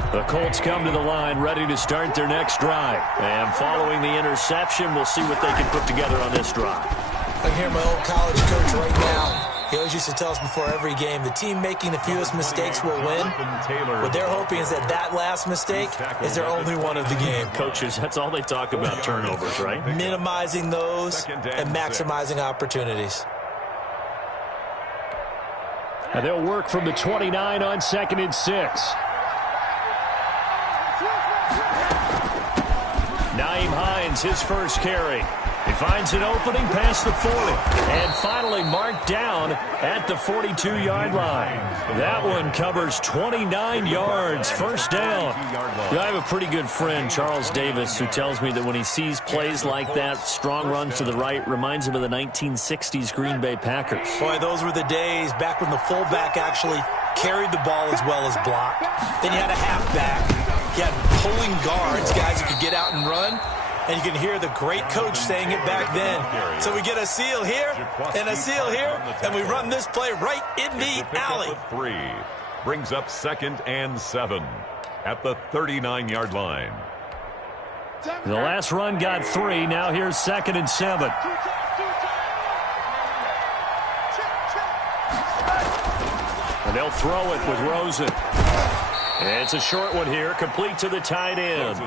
The Colts come to the line ready to start their next drive. And following the interception, we'll see what they can put together on this drive. I hear my old college coach right now. He always used to tell us before every game, the team making the fewest mistakes will win. What they're hoping is that that last mistake is their only one of the game. Coaches, that's all they talk about, turnovers, right? Minimizing those and maximizing opportunities. And they'll work from the 29 on 2nd and 6. Naeem Hines, his 1st carry. He finds an opening past the 40. And finally marked down at the 42-yard line. That one covers 29 yards. 1st down. I have a pretty good friend, Charles Davis, who tells me that when he sees plays like that, strong runs to the right, reminds him of the 1960s Green Bay Packers. Boy, those were the days back when the fullback actually carried the ball as well as blocked. Then you had a halfback. You had pulling guards, guys who could get out and run. And you can hear the great coach saying it back then. So we get a seal here and a seal here, and we run this play right in the alley. 3 brings up 2nd and 7 at the 39-yard line. The last run got 3. Now here's 2nd and 7. And they'll throw it with Rosen. It's a short one here, complete to the tight end.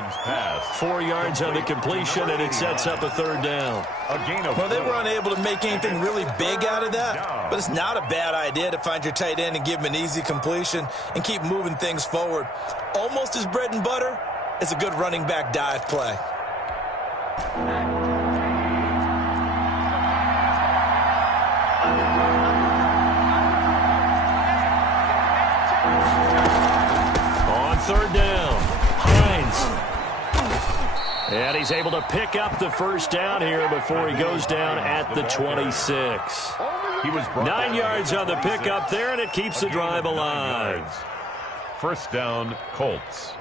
4 yards on the completion, and it sets up a third down. Well, they were unable to make anything really big out of that, but it's not a bad idea to find your tight end and give him an easy completion and keep moving things forward. Almost his bread and butter is a good running back dive play. Third down, Hines. And he's able to pick up the first down here before he goes down at the 26. 9 yards on the pickup there, and it keeps the drive alive. First down, Colts.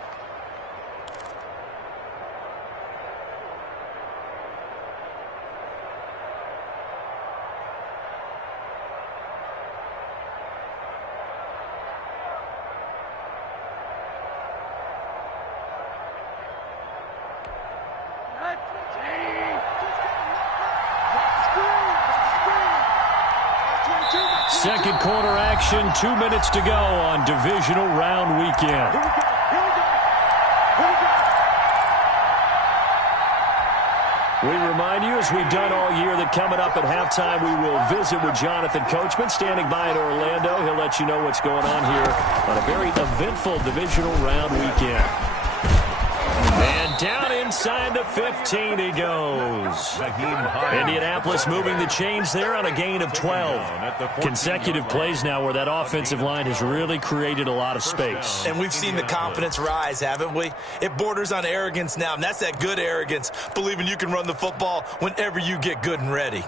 Second quarter action, 2 minutes to go on divisional round weekend. We remind you, as we've done all year, that coming up at halftime, we will visit with Jonathan Coachman, standing by in Orlando. He'll let you know what's going on here on a very eventful divisional round weekend. And down inside the 15 he goes. Indianapolis moving the chains there on a gain of 12. Consecutive plays now where that offensive line has really created a lot of space. And we've seen the confidence rise, haven't we? It borders on arrogance now, and that's that good arrogance, believing you can run the football whenever you get good and ready.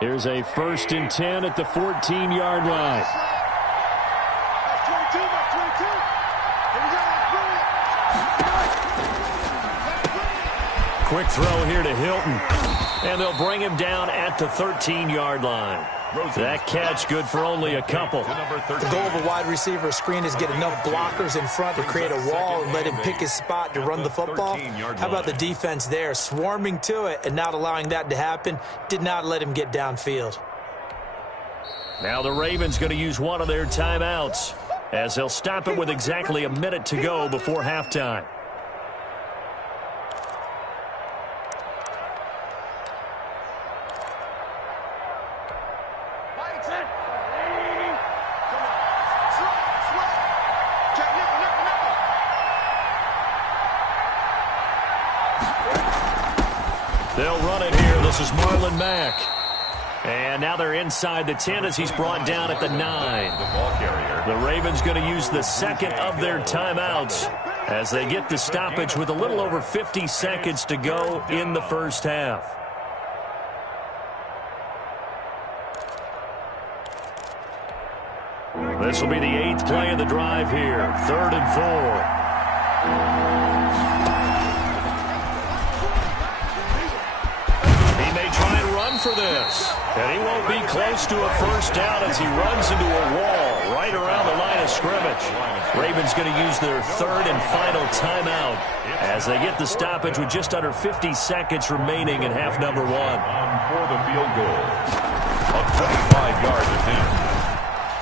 Here's a 1st and 10 at the 14-yard line. Quick throw here to Hilton. And they'll bring him down at the 13-yard line. That catch good for only a couple. The goal of a wide receiver screen is get enough blockers in front to create a wall and let him pick his spot to run the football. How about the defense there, swarming to it and not allowing that to happen? Did not let him get downfield. Now the Ravens going to use one of their timeouts as they'll stop it with exactly a minute to go before halftime. They'll run it here. This is Marlon Mack. And now they're inside the 10 as he's brought down at the 9. The Ravens going to use the second of their timeouts as they get the stoppage with a little over 50 seconds to go in the first half. This will be the 8th play of the drive here. 3rd and 4. For this, and he won't be close to a first down as he runs into a wall right around the line of scrimmage. Ravens going to use their 3rd and final timeout as they get the stoppage with just under 50 seconds remaining in half number 1. For the field goal, a 25-yard attempt.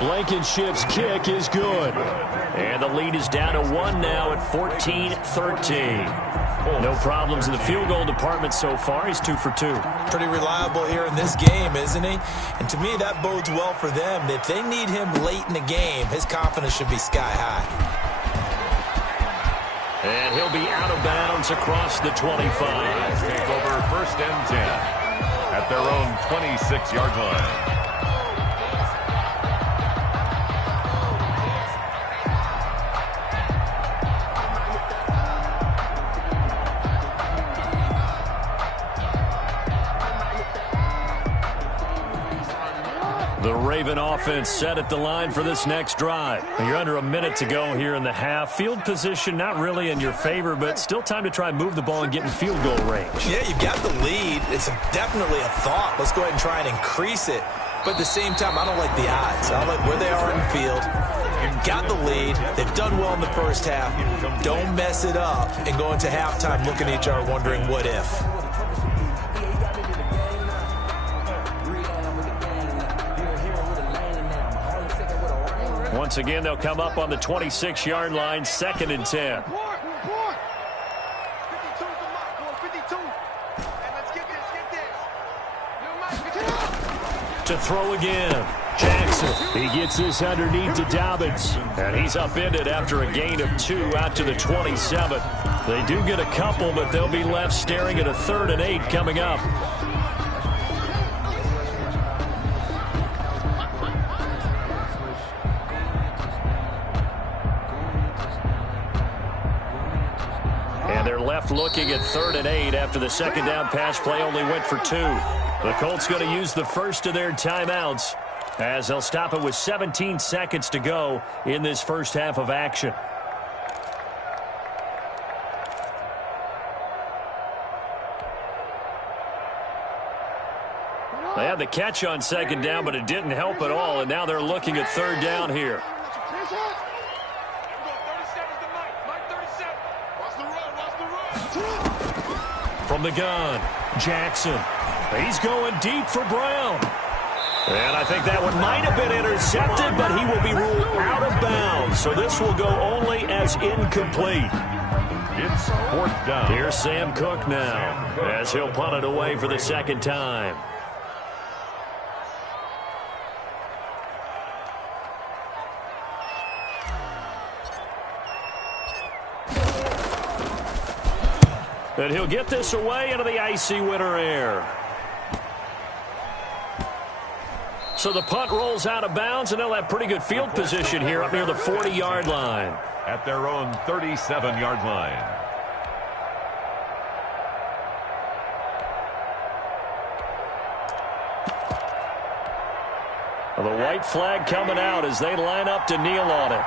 Blankenship's kick is good, and the lead is down to 1 now at 14-13. No problems in the field goal department so far. He's 2 for 2. Pretty reliable here in this game, isn't he? And to me, that bodes well for them. If they need him late in the game, his confidence should be sky high. And he'll be out of bounds across the 25. Take over 1st and 10 at their own 26-yard line. The Raven offense set at the line for this next drive. You're under a minute to go here in the half. Field position not really in your favor, but still time to try and move the ball and get in field goal range. Yeah, you've got the lead. It's definitely a thought. Let's go ahead and try and increase it. But at the same time, I don't like the odds. I like where they are in the field. Got the lead. They've done well in the first half. Don't mess it up and go into halftime looking at each other wondering what if. Once again, they'll come up on the 26-yard line, 2nd and 10. To throw again. Jackson, he gets this underneath to Dobbins, and he's upended after a gain of 2 out to the 27. They do get a couple, but they'll be left staring at a 3rd and 8 coming up. And they're left looking at 3rd and 8 after the 2nd down pass play only went for 2. The Colts going to use the first of their timeouts as they'll stop it with 17 seconds to go in this first half of action. They had the catch on 2nd down, but it didn't help at all, and now they're looking at 3rd down here. From the gun, Jackson. He's going deep for Brown. And I think that one might have been intercepted, but he will be ruled out of bounds. So this will go only as incomplete. It's 4th down. Here's Sam Cook now as he'll punt it away for the 2nd time. And he'll get this away into the icy winter air. So the punt rolls out of bounds, and they'll have pretty good field position here up near the 40-yard line. At their own 37-yard line. Well, the white flag coming out as they line up to kneel on it.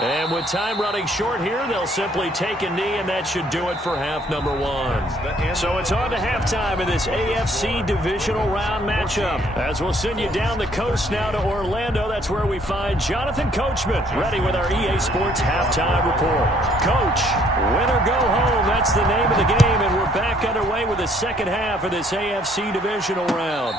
And with time running short here, they'll simply take a knee, and that should do it for half number 1. So it's on to halftime in this AFC divisional round matchup. As we'll send you down the coast now to Orlando, that's where we find Jonathan Coachman, ready with our EA Sports halftime report. Coach, win or go home, that's the name of the game, and we're back underway with the second half of this AFC divisional round.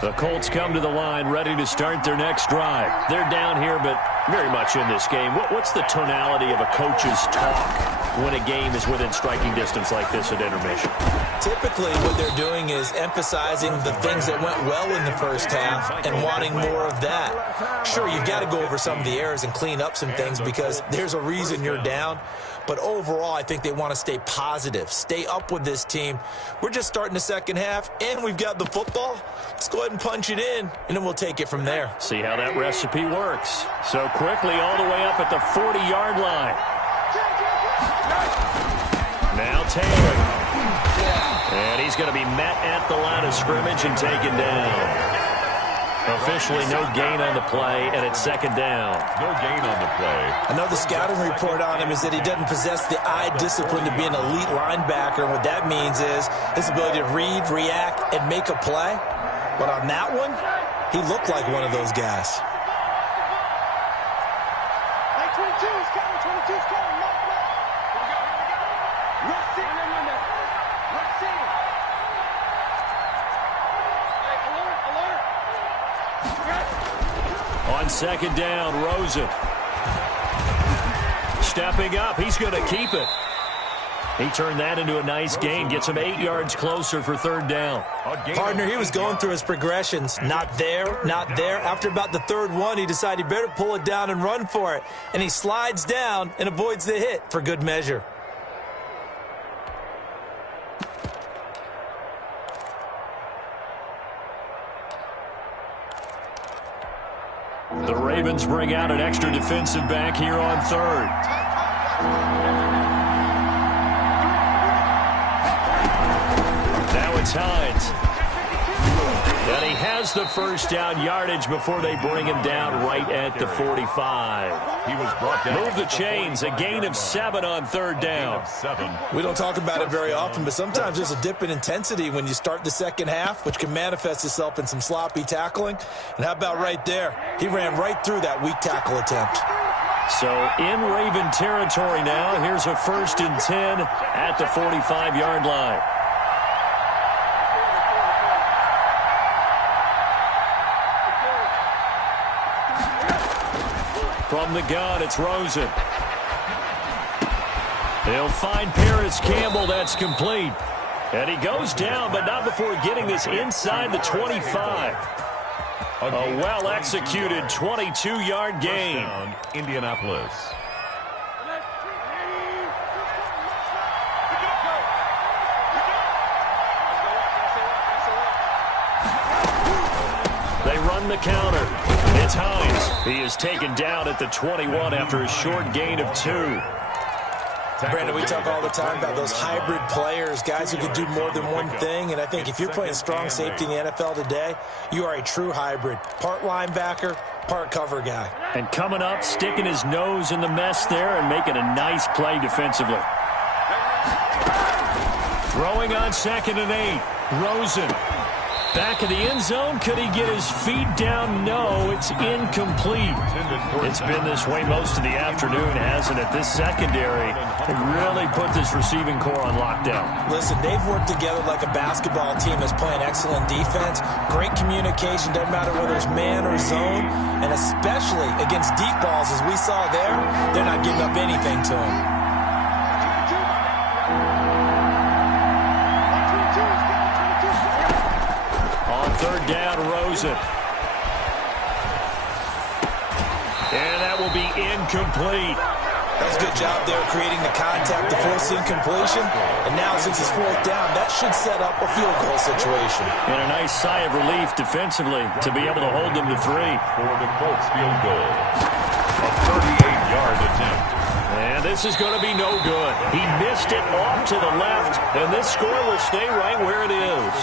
The Colts come to the line ready to start their next drive. They're down here, but very much in this game. What's the tonality of a coach's talk when a game is within striking distance like this at intermission? Typically, what they're doing is emphasizing the things that went well in the first half and wanting more of that. Sure, you've got to go over some of the errors and clean up some things because there's a reason you're down. But overall, I think they want to stay positive, stay up with this team. We're just starting the second half, and we've got the football. Let's go ahead and punch it in, and then we'll take it from there. See how that recipe works. So quickly all the way up at the 40-yard line. Now Taylor. And he's going to be met at the line of scrimmage and taken down. Officially no gain on the play, and it's second down. No gain on the play. Another scouting report on him is that he doesn't possess the eye discipline to be an elite linebacker. And what that means is his ability to read, react, and make a play. But on that one, he looked like one of those guys. Like 22 is coming, 22 is coming. Here we go. Let's see. Let's see. Hey, alert. On second down, Rosen. Stepping up, he's going to keep it. He turned that into a nice gain, gets him 8 yards closer for third down. Partner, he was going through his progressions. Not there, not there. After about the third one, he decided he better pull it down and run for it. And he slides down and avoids the hit for good measure. The Ravens bring out an extra defensive back here on third. It's Hines. And he has the first down yardage before they bring him down right at the 45. He was brought down. Move the chains, a gain of 7 on third down. We don't talk about it very often, but sometimes there's a dip in intensity when you start the second half, which can manifest itself in some sloppy tackling. And how about right there? He ran right through that weak tackle attempt. So in Raven territory now, here's a 1st and 10 at the 45-yard line. From the gun, it's Rosen. They'll find Paris Campbell. That's complete. And he goes down, but not before getting this inside the 25. A well-executed 22-yard gain. Indianapolis. They run the counter. It's Hines. He is taken down at the 21 after a short gain of 2. Brandon, we talk all the time about those hybrid players, guys who can do more than one thing. And I think if you're playing strong safety in the NFL today, you are a true hybrid. Part linebacker, part cover guy. And coming up, sticking his nose in the mess there and making a nice play defensively. Throwing on 2nd and 8. Rosen. Back of the end zone. Could he get his feet down? No, it's incomplete. It's been this way most of the afternoon, hasn't it? This secondary really put this receiving core on lockdown. Listen, they've worked together like a basketball team that's playing excellent defense. Great communication, doesn't matter whether it's man or zone. And especially against deep balls, as we saw there, they're not giving up anything to them. Third down, Rosen. And that will be incomplete. That's a good job there creating the contact to force incompletion. And now since it's 4th down, that should set up a field goal situation. And a nice sigh of relief defensively to be able to hold them to 3. For the Colts field goal. A 38-yard attempt. And this is going to be no good. He missed it off to the left, and this score will stay right where it is.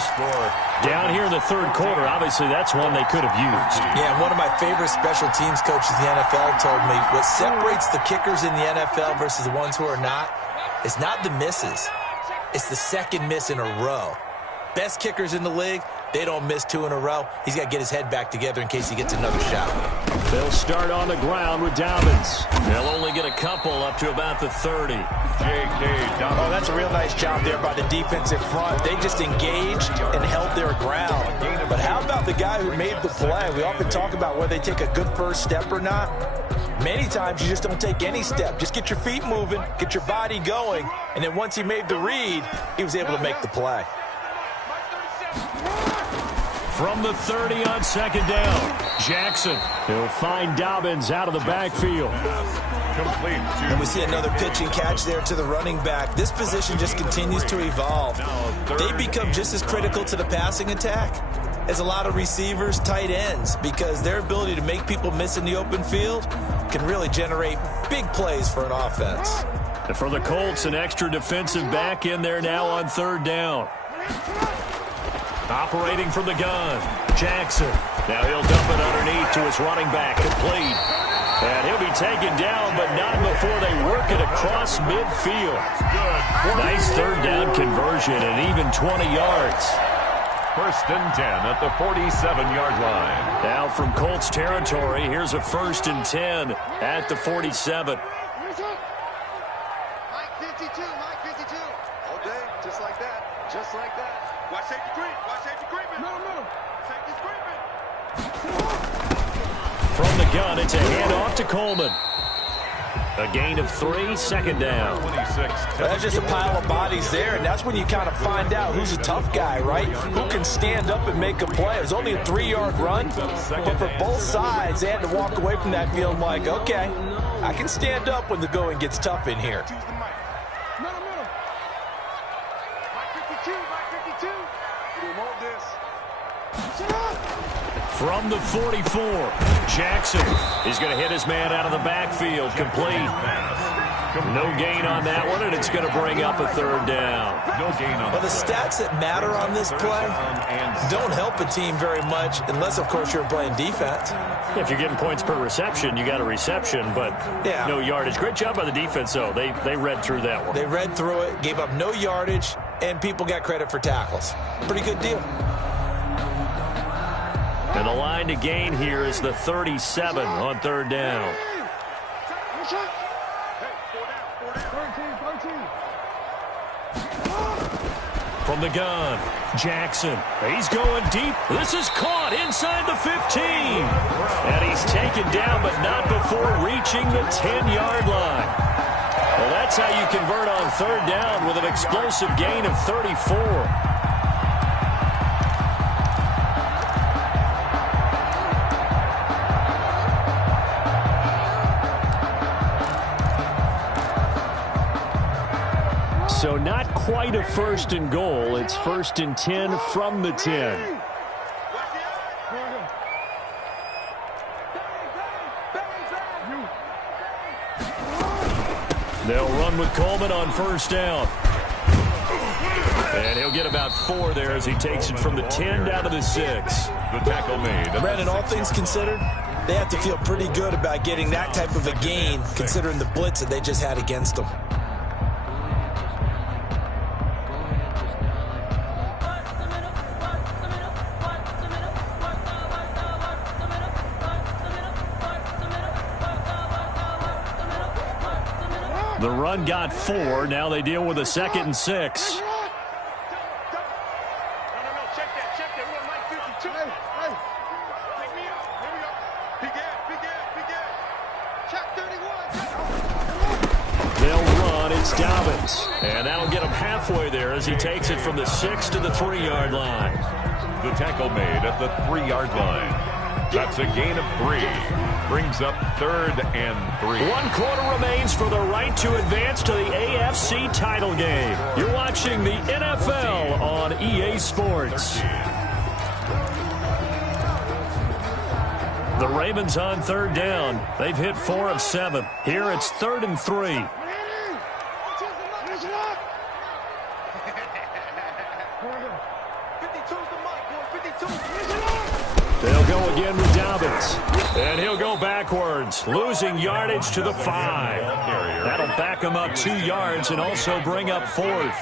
Down here in the 3rd quarter, obviously that's one they could have used. Yeah, one of my favorite special teams coaches in the NFL told me what separates the kickers in the NFL versus the ones who are not is not the misses. It's the second miss in a row. Best kickers in the league, they don't miss 2 in a row. He's got to get his head back together in case he gets another shot. They'll start on the ground with Dobbins. They'll only get a couple up to about the 30. J.K. Dobbins. Oh, that's a real nice job there by the defensive front. They just engaged and held their ground. But how about the guy who made the play? We often talk about whether they take a good first step or not. Many times you just don't take any step. Just get your feet moving, get your body going, and then once he made the read, he was able to make the play. From the 30 on 2nd down, Jackson. He'll find Dobbins out of the backfield. Complete. And we see another pitch and catch there to the running back. This position just continues to evolve. They become just as critical to the passing attack as a lot of receivers, tight ends, because their ability to make people miss in the open field can really generate big plays for an offense. And for the Colts, an extra defensive back in there now on 3rd down. Operating from the gun, Jackson. Now he'll dump it underneath to his running back, complete. And he'll be taken down, but not before they work it across midfield. Nice 3rd down conversion and even 20 yards. 1st and 10 at the 47-yard line. Now from Colts territory, here's a 1st and 10 at the 47. Mike 52, Mike 52. All day, just like that, just like that. Watch safety creep, watch safety creeping. No. Safety's creeping. From the gun, it's a handoff to Coleman. A gain of 3, 2nd down. That's just a pile of bodies there, and that's when you kind of find out who's a tough guy, right? Who can stand up and make a play. It was only a 3-yard run, but for both sides, they had to walk away from that feeling like, okay, I can stand up when the going gets tough in here. From the 44, Jackson is going to hit his man out of the backfield, complete. No gain on that one, and it's going to bring up a third down. No gain on Well, the stats that matter on this play don't help a team very much unless, of course, you're playing defense. If you're getting points per reception, you got a reception, but no yardage. Great job by the defense, though. They read through that one. They read through it, gave up no yardage, and people got credit for tackles. Pretty good deal. And the line to gain here is the 37 on third down. From the gun, Jackson. He's going deep. This is caught inside the 15. And he's taken down, but not before reaching the 10-yard line. Well, that's how you convert on third down with an explosive gain of 34. So not quite a first and goal. It's first and 10 from the 10. They'll run with Coleman on first down. And he'll get about 4 there as he takes it from the 10 down to the 6. The tackle made. Brandon, all things considered, they have to feel pretty good about getting that type of a gain considering the blitz that they just had against them. The run got 4. Now they deal with a 2nd and 6. They'll run. It's Dobbins. And that'll get him halfway there as he takes it from the 6 to the 3-yard line. The tackle made at the 3-yard line. That's a gain of 3. Brings up 3rd and 3. 1 quarter remains for the right to advance to the AFC title game. You're watching the NFL on EA Sports. The Ravens on third down. They've hit 4 of 7. Here it's 3rd and 3. They'll go again with Dobbins. And he'll go backwards, losing yardage to the 5. That'll back him up 2 yards and also bring up 4th.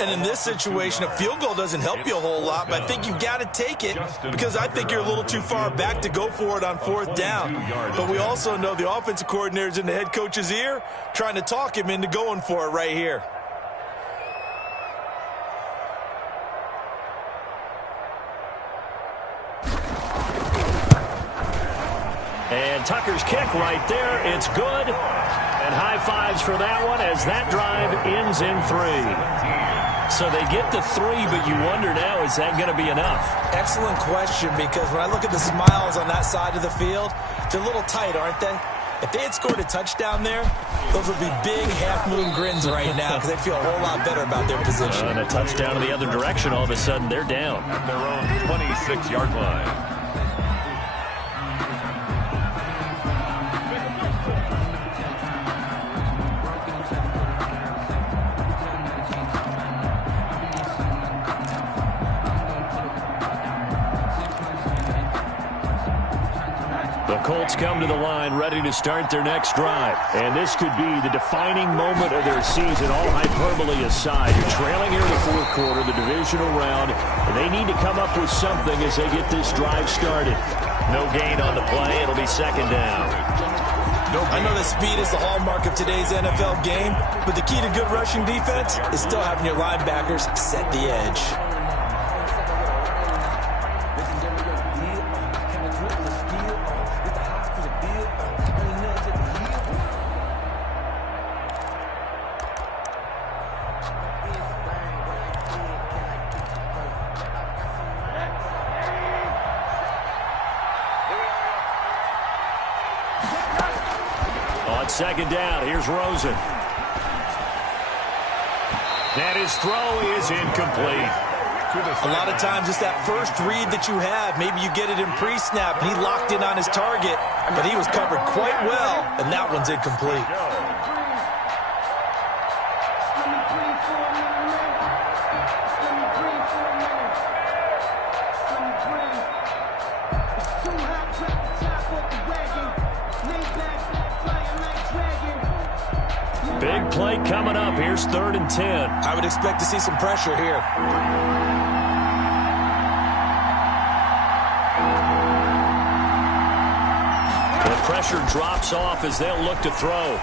And in this situation, a field goal doesn't help you a whole lot, but I think you've got to take it because I think you're a little too far back to go for it on 4th down. But we also know the offensive coordinator's in the head coach's ear trying to talk him into going for it right here. And Tucker's kick right there. It's good. And high fives for that one as that drive ends in 3. So they get to 3, but you wonder now, is that going to be enough? Excellent question, because when I look at the smiles on that side of the field, they're a little tight, aren't they? If they had scored a touchdown there, those would be big half-moon grins right now because they feel a whole lot better about their position. And a touchdown in the other direction, all of a sudden they're down. At their own 26-yard line. The Colts come to the line ready to start their next drive. And this could be the defining moment of their season, all hyperbole aside. You're trailing here in the 4th quarter, the divisional round, and they need to come up with something as they get this drive started. No gain on the play. It'll be 2nd down. I know that speed is the hallmark of today's NFL game, but the key to good rushing defense is still having your linebackers set the edge. On 2nd down, here's Rosen. And his throw is incomplete. A lot of times it's that first read that you have. Maybe you get it in pre-snap, and he locked in on his target, but he was covered quite well, and that one's incomplete. big play coming up. Here's 3rd and 10. I would expect to see some pressure here. The pressure drops off as they'll look to throw.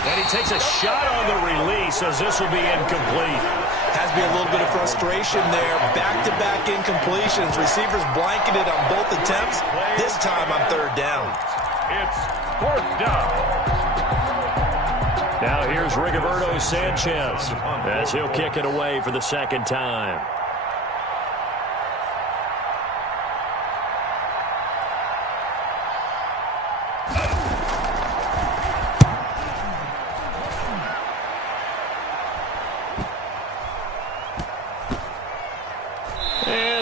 And he takes a shot on the release as this will be incomplete. Has to be a little bit of frustration there. Back-to-back incompletions. Receivers blanketed on both attempts. This time on 3rd down. It's 4th down. Now here's Rigoberto Sanchez as he'll kick it away for the 2nd time.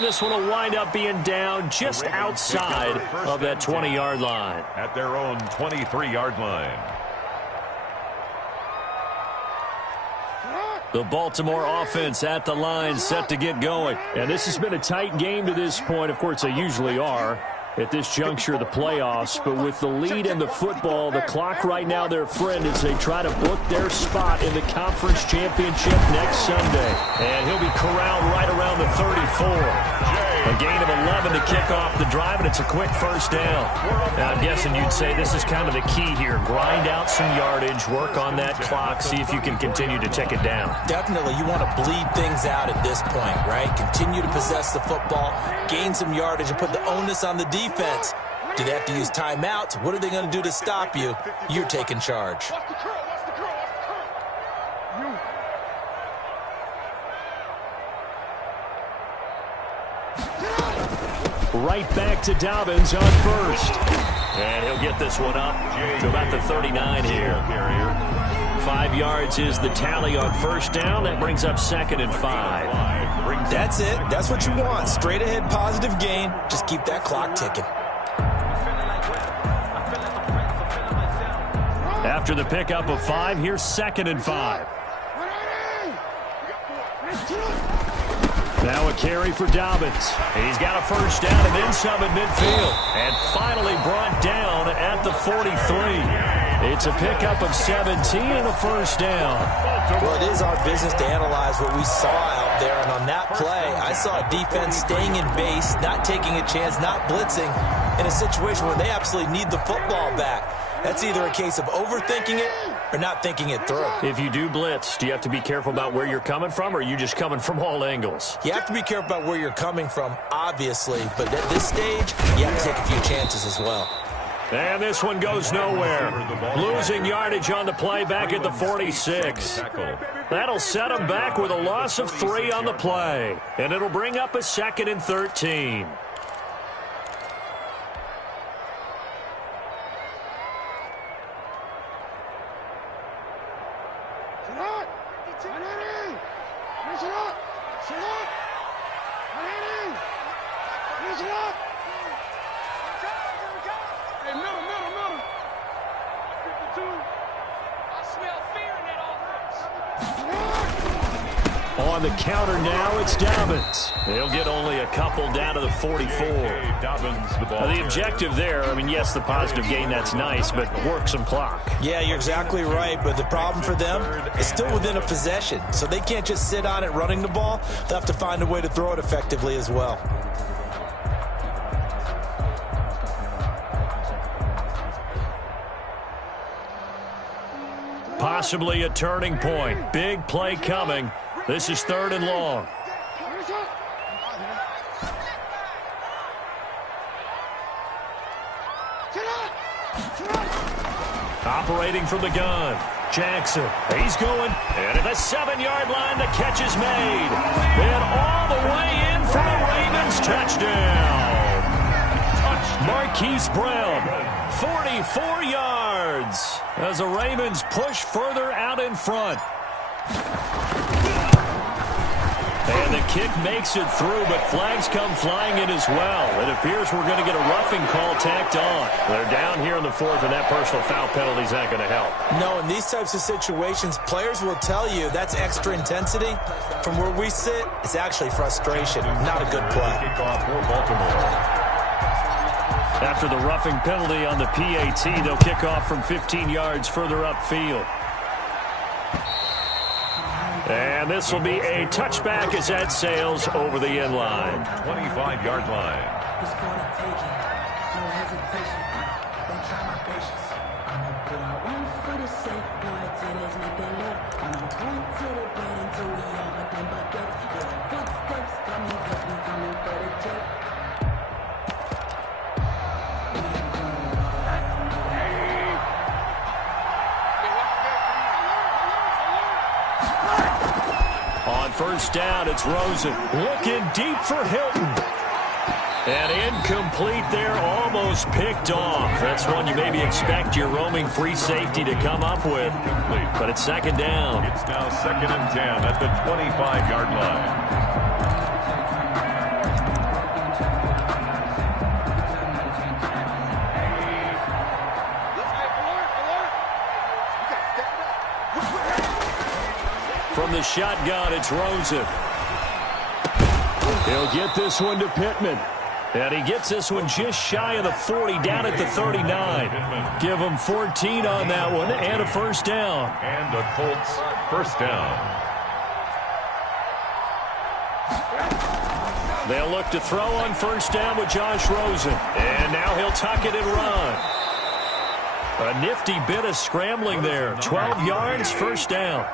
This one will wind up being down just outside of that 20-yard line. At their own 23-yard line. The Baltimore offense at the line set to get going. And this has been a tight game to this point. Of course, they usually are at this juncture of the playoffs. But with the lead in the football, the clock right now their friend as they try to book their spot in the conference championship next Sunday. And he'll be corralled right around the 34. A gain of 11 to kick off the drive, and it's a quick 1st down. Now, I'm guessing you'd say this is kind of the key here. Grind out some yardage, work on that clock, see if you can continue to tick it down. Definitely. You want to bleed things out at this point, right? Continue to possess the football, gain some yardage, and put the onus on the defense. Do they have to use timeouts? What are they going to do to stop you? You're taking charge. Right back to Dobbins on 1st. And he'll get this one up to about the 39 here. 5 yards is the tally on 1st down. That brings up 2nd and 5. That's it. That's what you want. Straight ahead positive gain. Just keep that clock ticking. After the pickup of 5, here's 2nd and 5. Now a carry for Dobbins. He's got a 1st down and then some at midfield. And finally brought down at the 43. It's a pickup of 17 and a 1st down. Well, it is our business to analyze what we saw out there. And on that play, I saw a defense staying in base, not taking a chance, not blitzing in a situation where they absolutely need the football back. That's either a case of overthinking it or not thinking it through. If you do blitz, do you have to be careful about where you're coming from, or are you just coming from all angles? You have to be careful about where you're coming from, obviously. But at this stage, you have to take a few chances as well. And this one goes nowhere. Losing yardage on the play back at the 46. That'll set them back with a loss of 3 on the play. And it'll bring up a 2nd and 13. On the counter now, it's Dobbins. They'll get only a couple down to the 44. The objective there, I mean, yes, the positive gain, that's nice, but work some clock. Yeah, you're exactly right, but the problem for them is still within a possession, so they can't just sit on it running the ball. They'll have to find a way to throw it effectively as well. Possibly a turning point. Big play coming. This is 3rd and long. Operating from the gun. Jackson. He's going. And at the 7-yard line, the catch is made. And all the way in for a Ravens touchdown. Marquise Brown, 44 yards as the Ravens push further out in front. And the kick makes it through, but flags come flying in as well. It appears we're going to get a roughing call tacked on. They're down here in the 4th, and that personal foul penalty is not going to help. No, in these types of situations, players will tell you that's extra intensity. From where we sit, it's actually frustration, not a good play. Kickoff for Baltimore. After the roughing penalty on the PAT, they'll kick off from 15 yards further upfield. And this will be a touchback as Ed sails over the end line. 25-yard line. On first down, it's Rosen looking deep for Hilton. And incomplete there, almost picked off. That's one you maybe expect your roaming free safety to come up with. But it's second down. It's now 2nd and 10 at the 25-yard line. From the shotgun, it's Rosen. He'll get this one to Pittman. And he gets this one just shy of the 40, down at the 39. Give him 14 on that one and a first down. And the Colts first down. They'll look to throw on first down with Josh Rosen. And now he'll tuck it and run. A nifty bit of scrambling there. 12 yards, first down.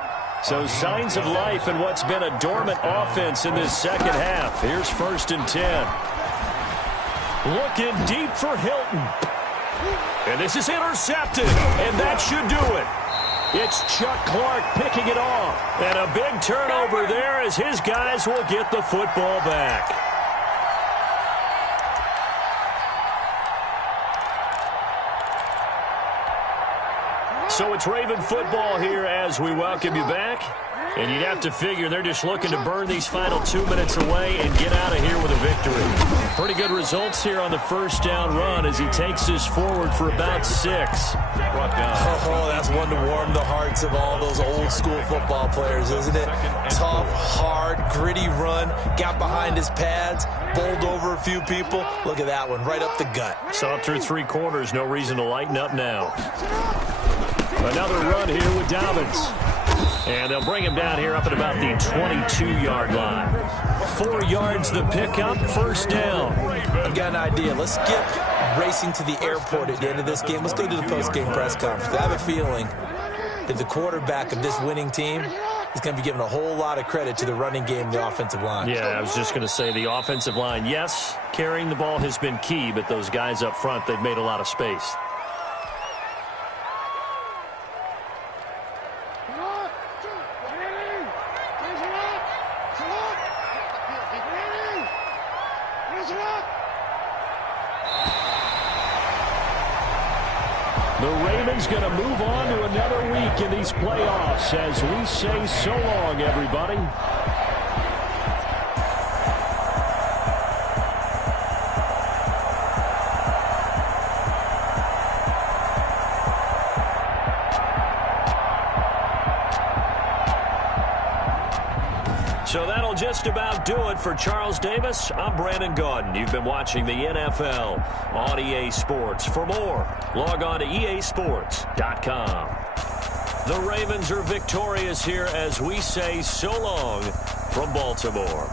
So signs of life in what's been a dormant offense in this second half. Here's 1st and 10. Looking deep for Hilton. And this is intercepted. And that should do it. It's Chuck Clark picking it off. And a big turnover there as his guys will get the football back. So it's Raven football here as we welcome you back. And you'd have to figure they're just looking to burn these final 2 minutes away and get out of here with a victory. Pretty good results here on the first down run as he takes this forward for about 6. Oh, that's one to warm the hearts of all those old school football players, isn't it? Tough, hard, gritty run. Got behind his pads, bowled over a few people. Look at that one, right up the gut. Saw through 3 quarters, no reason to lighten up now. Another run here with Dobbins. And they'll bring him down here up at about the 22-yard line. 4 yards the pickup, first down. I've got an idea. Let's skip racing to the airport at the end of this game. Let's go to the post-game press conference. I have a feeling that the quarterback of this winning team is going to be giving a whole lot of credit to the running game and the offensive line. Yeah, I was just going to say the offensive line, yes, carrying the ball has been key, but those guys up front, they've made a lot of space. The Ravens going to move on to another week in these playoffs as we say so long, everybody. So that'll just about do it for Charles Davis. I'm Brandon Gaudin. You've been watching the NFL on EA Sports. For more, log on to easports.com. The Ravens are victorious here as we say so long from Baltimore.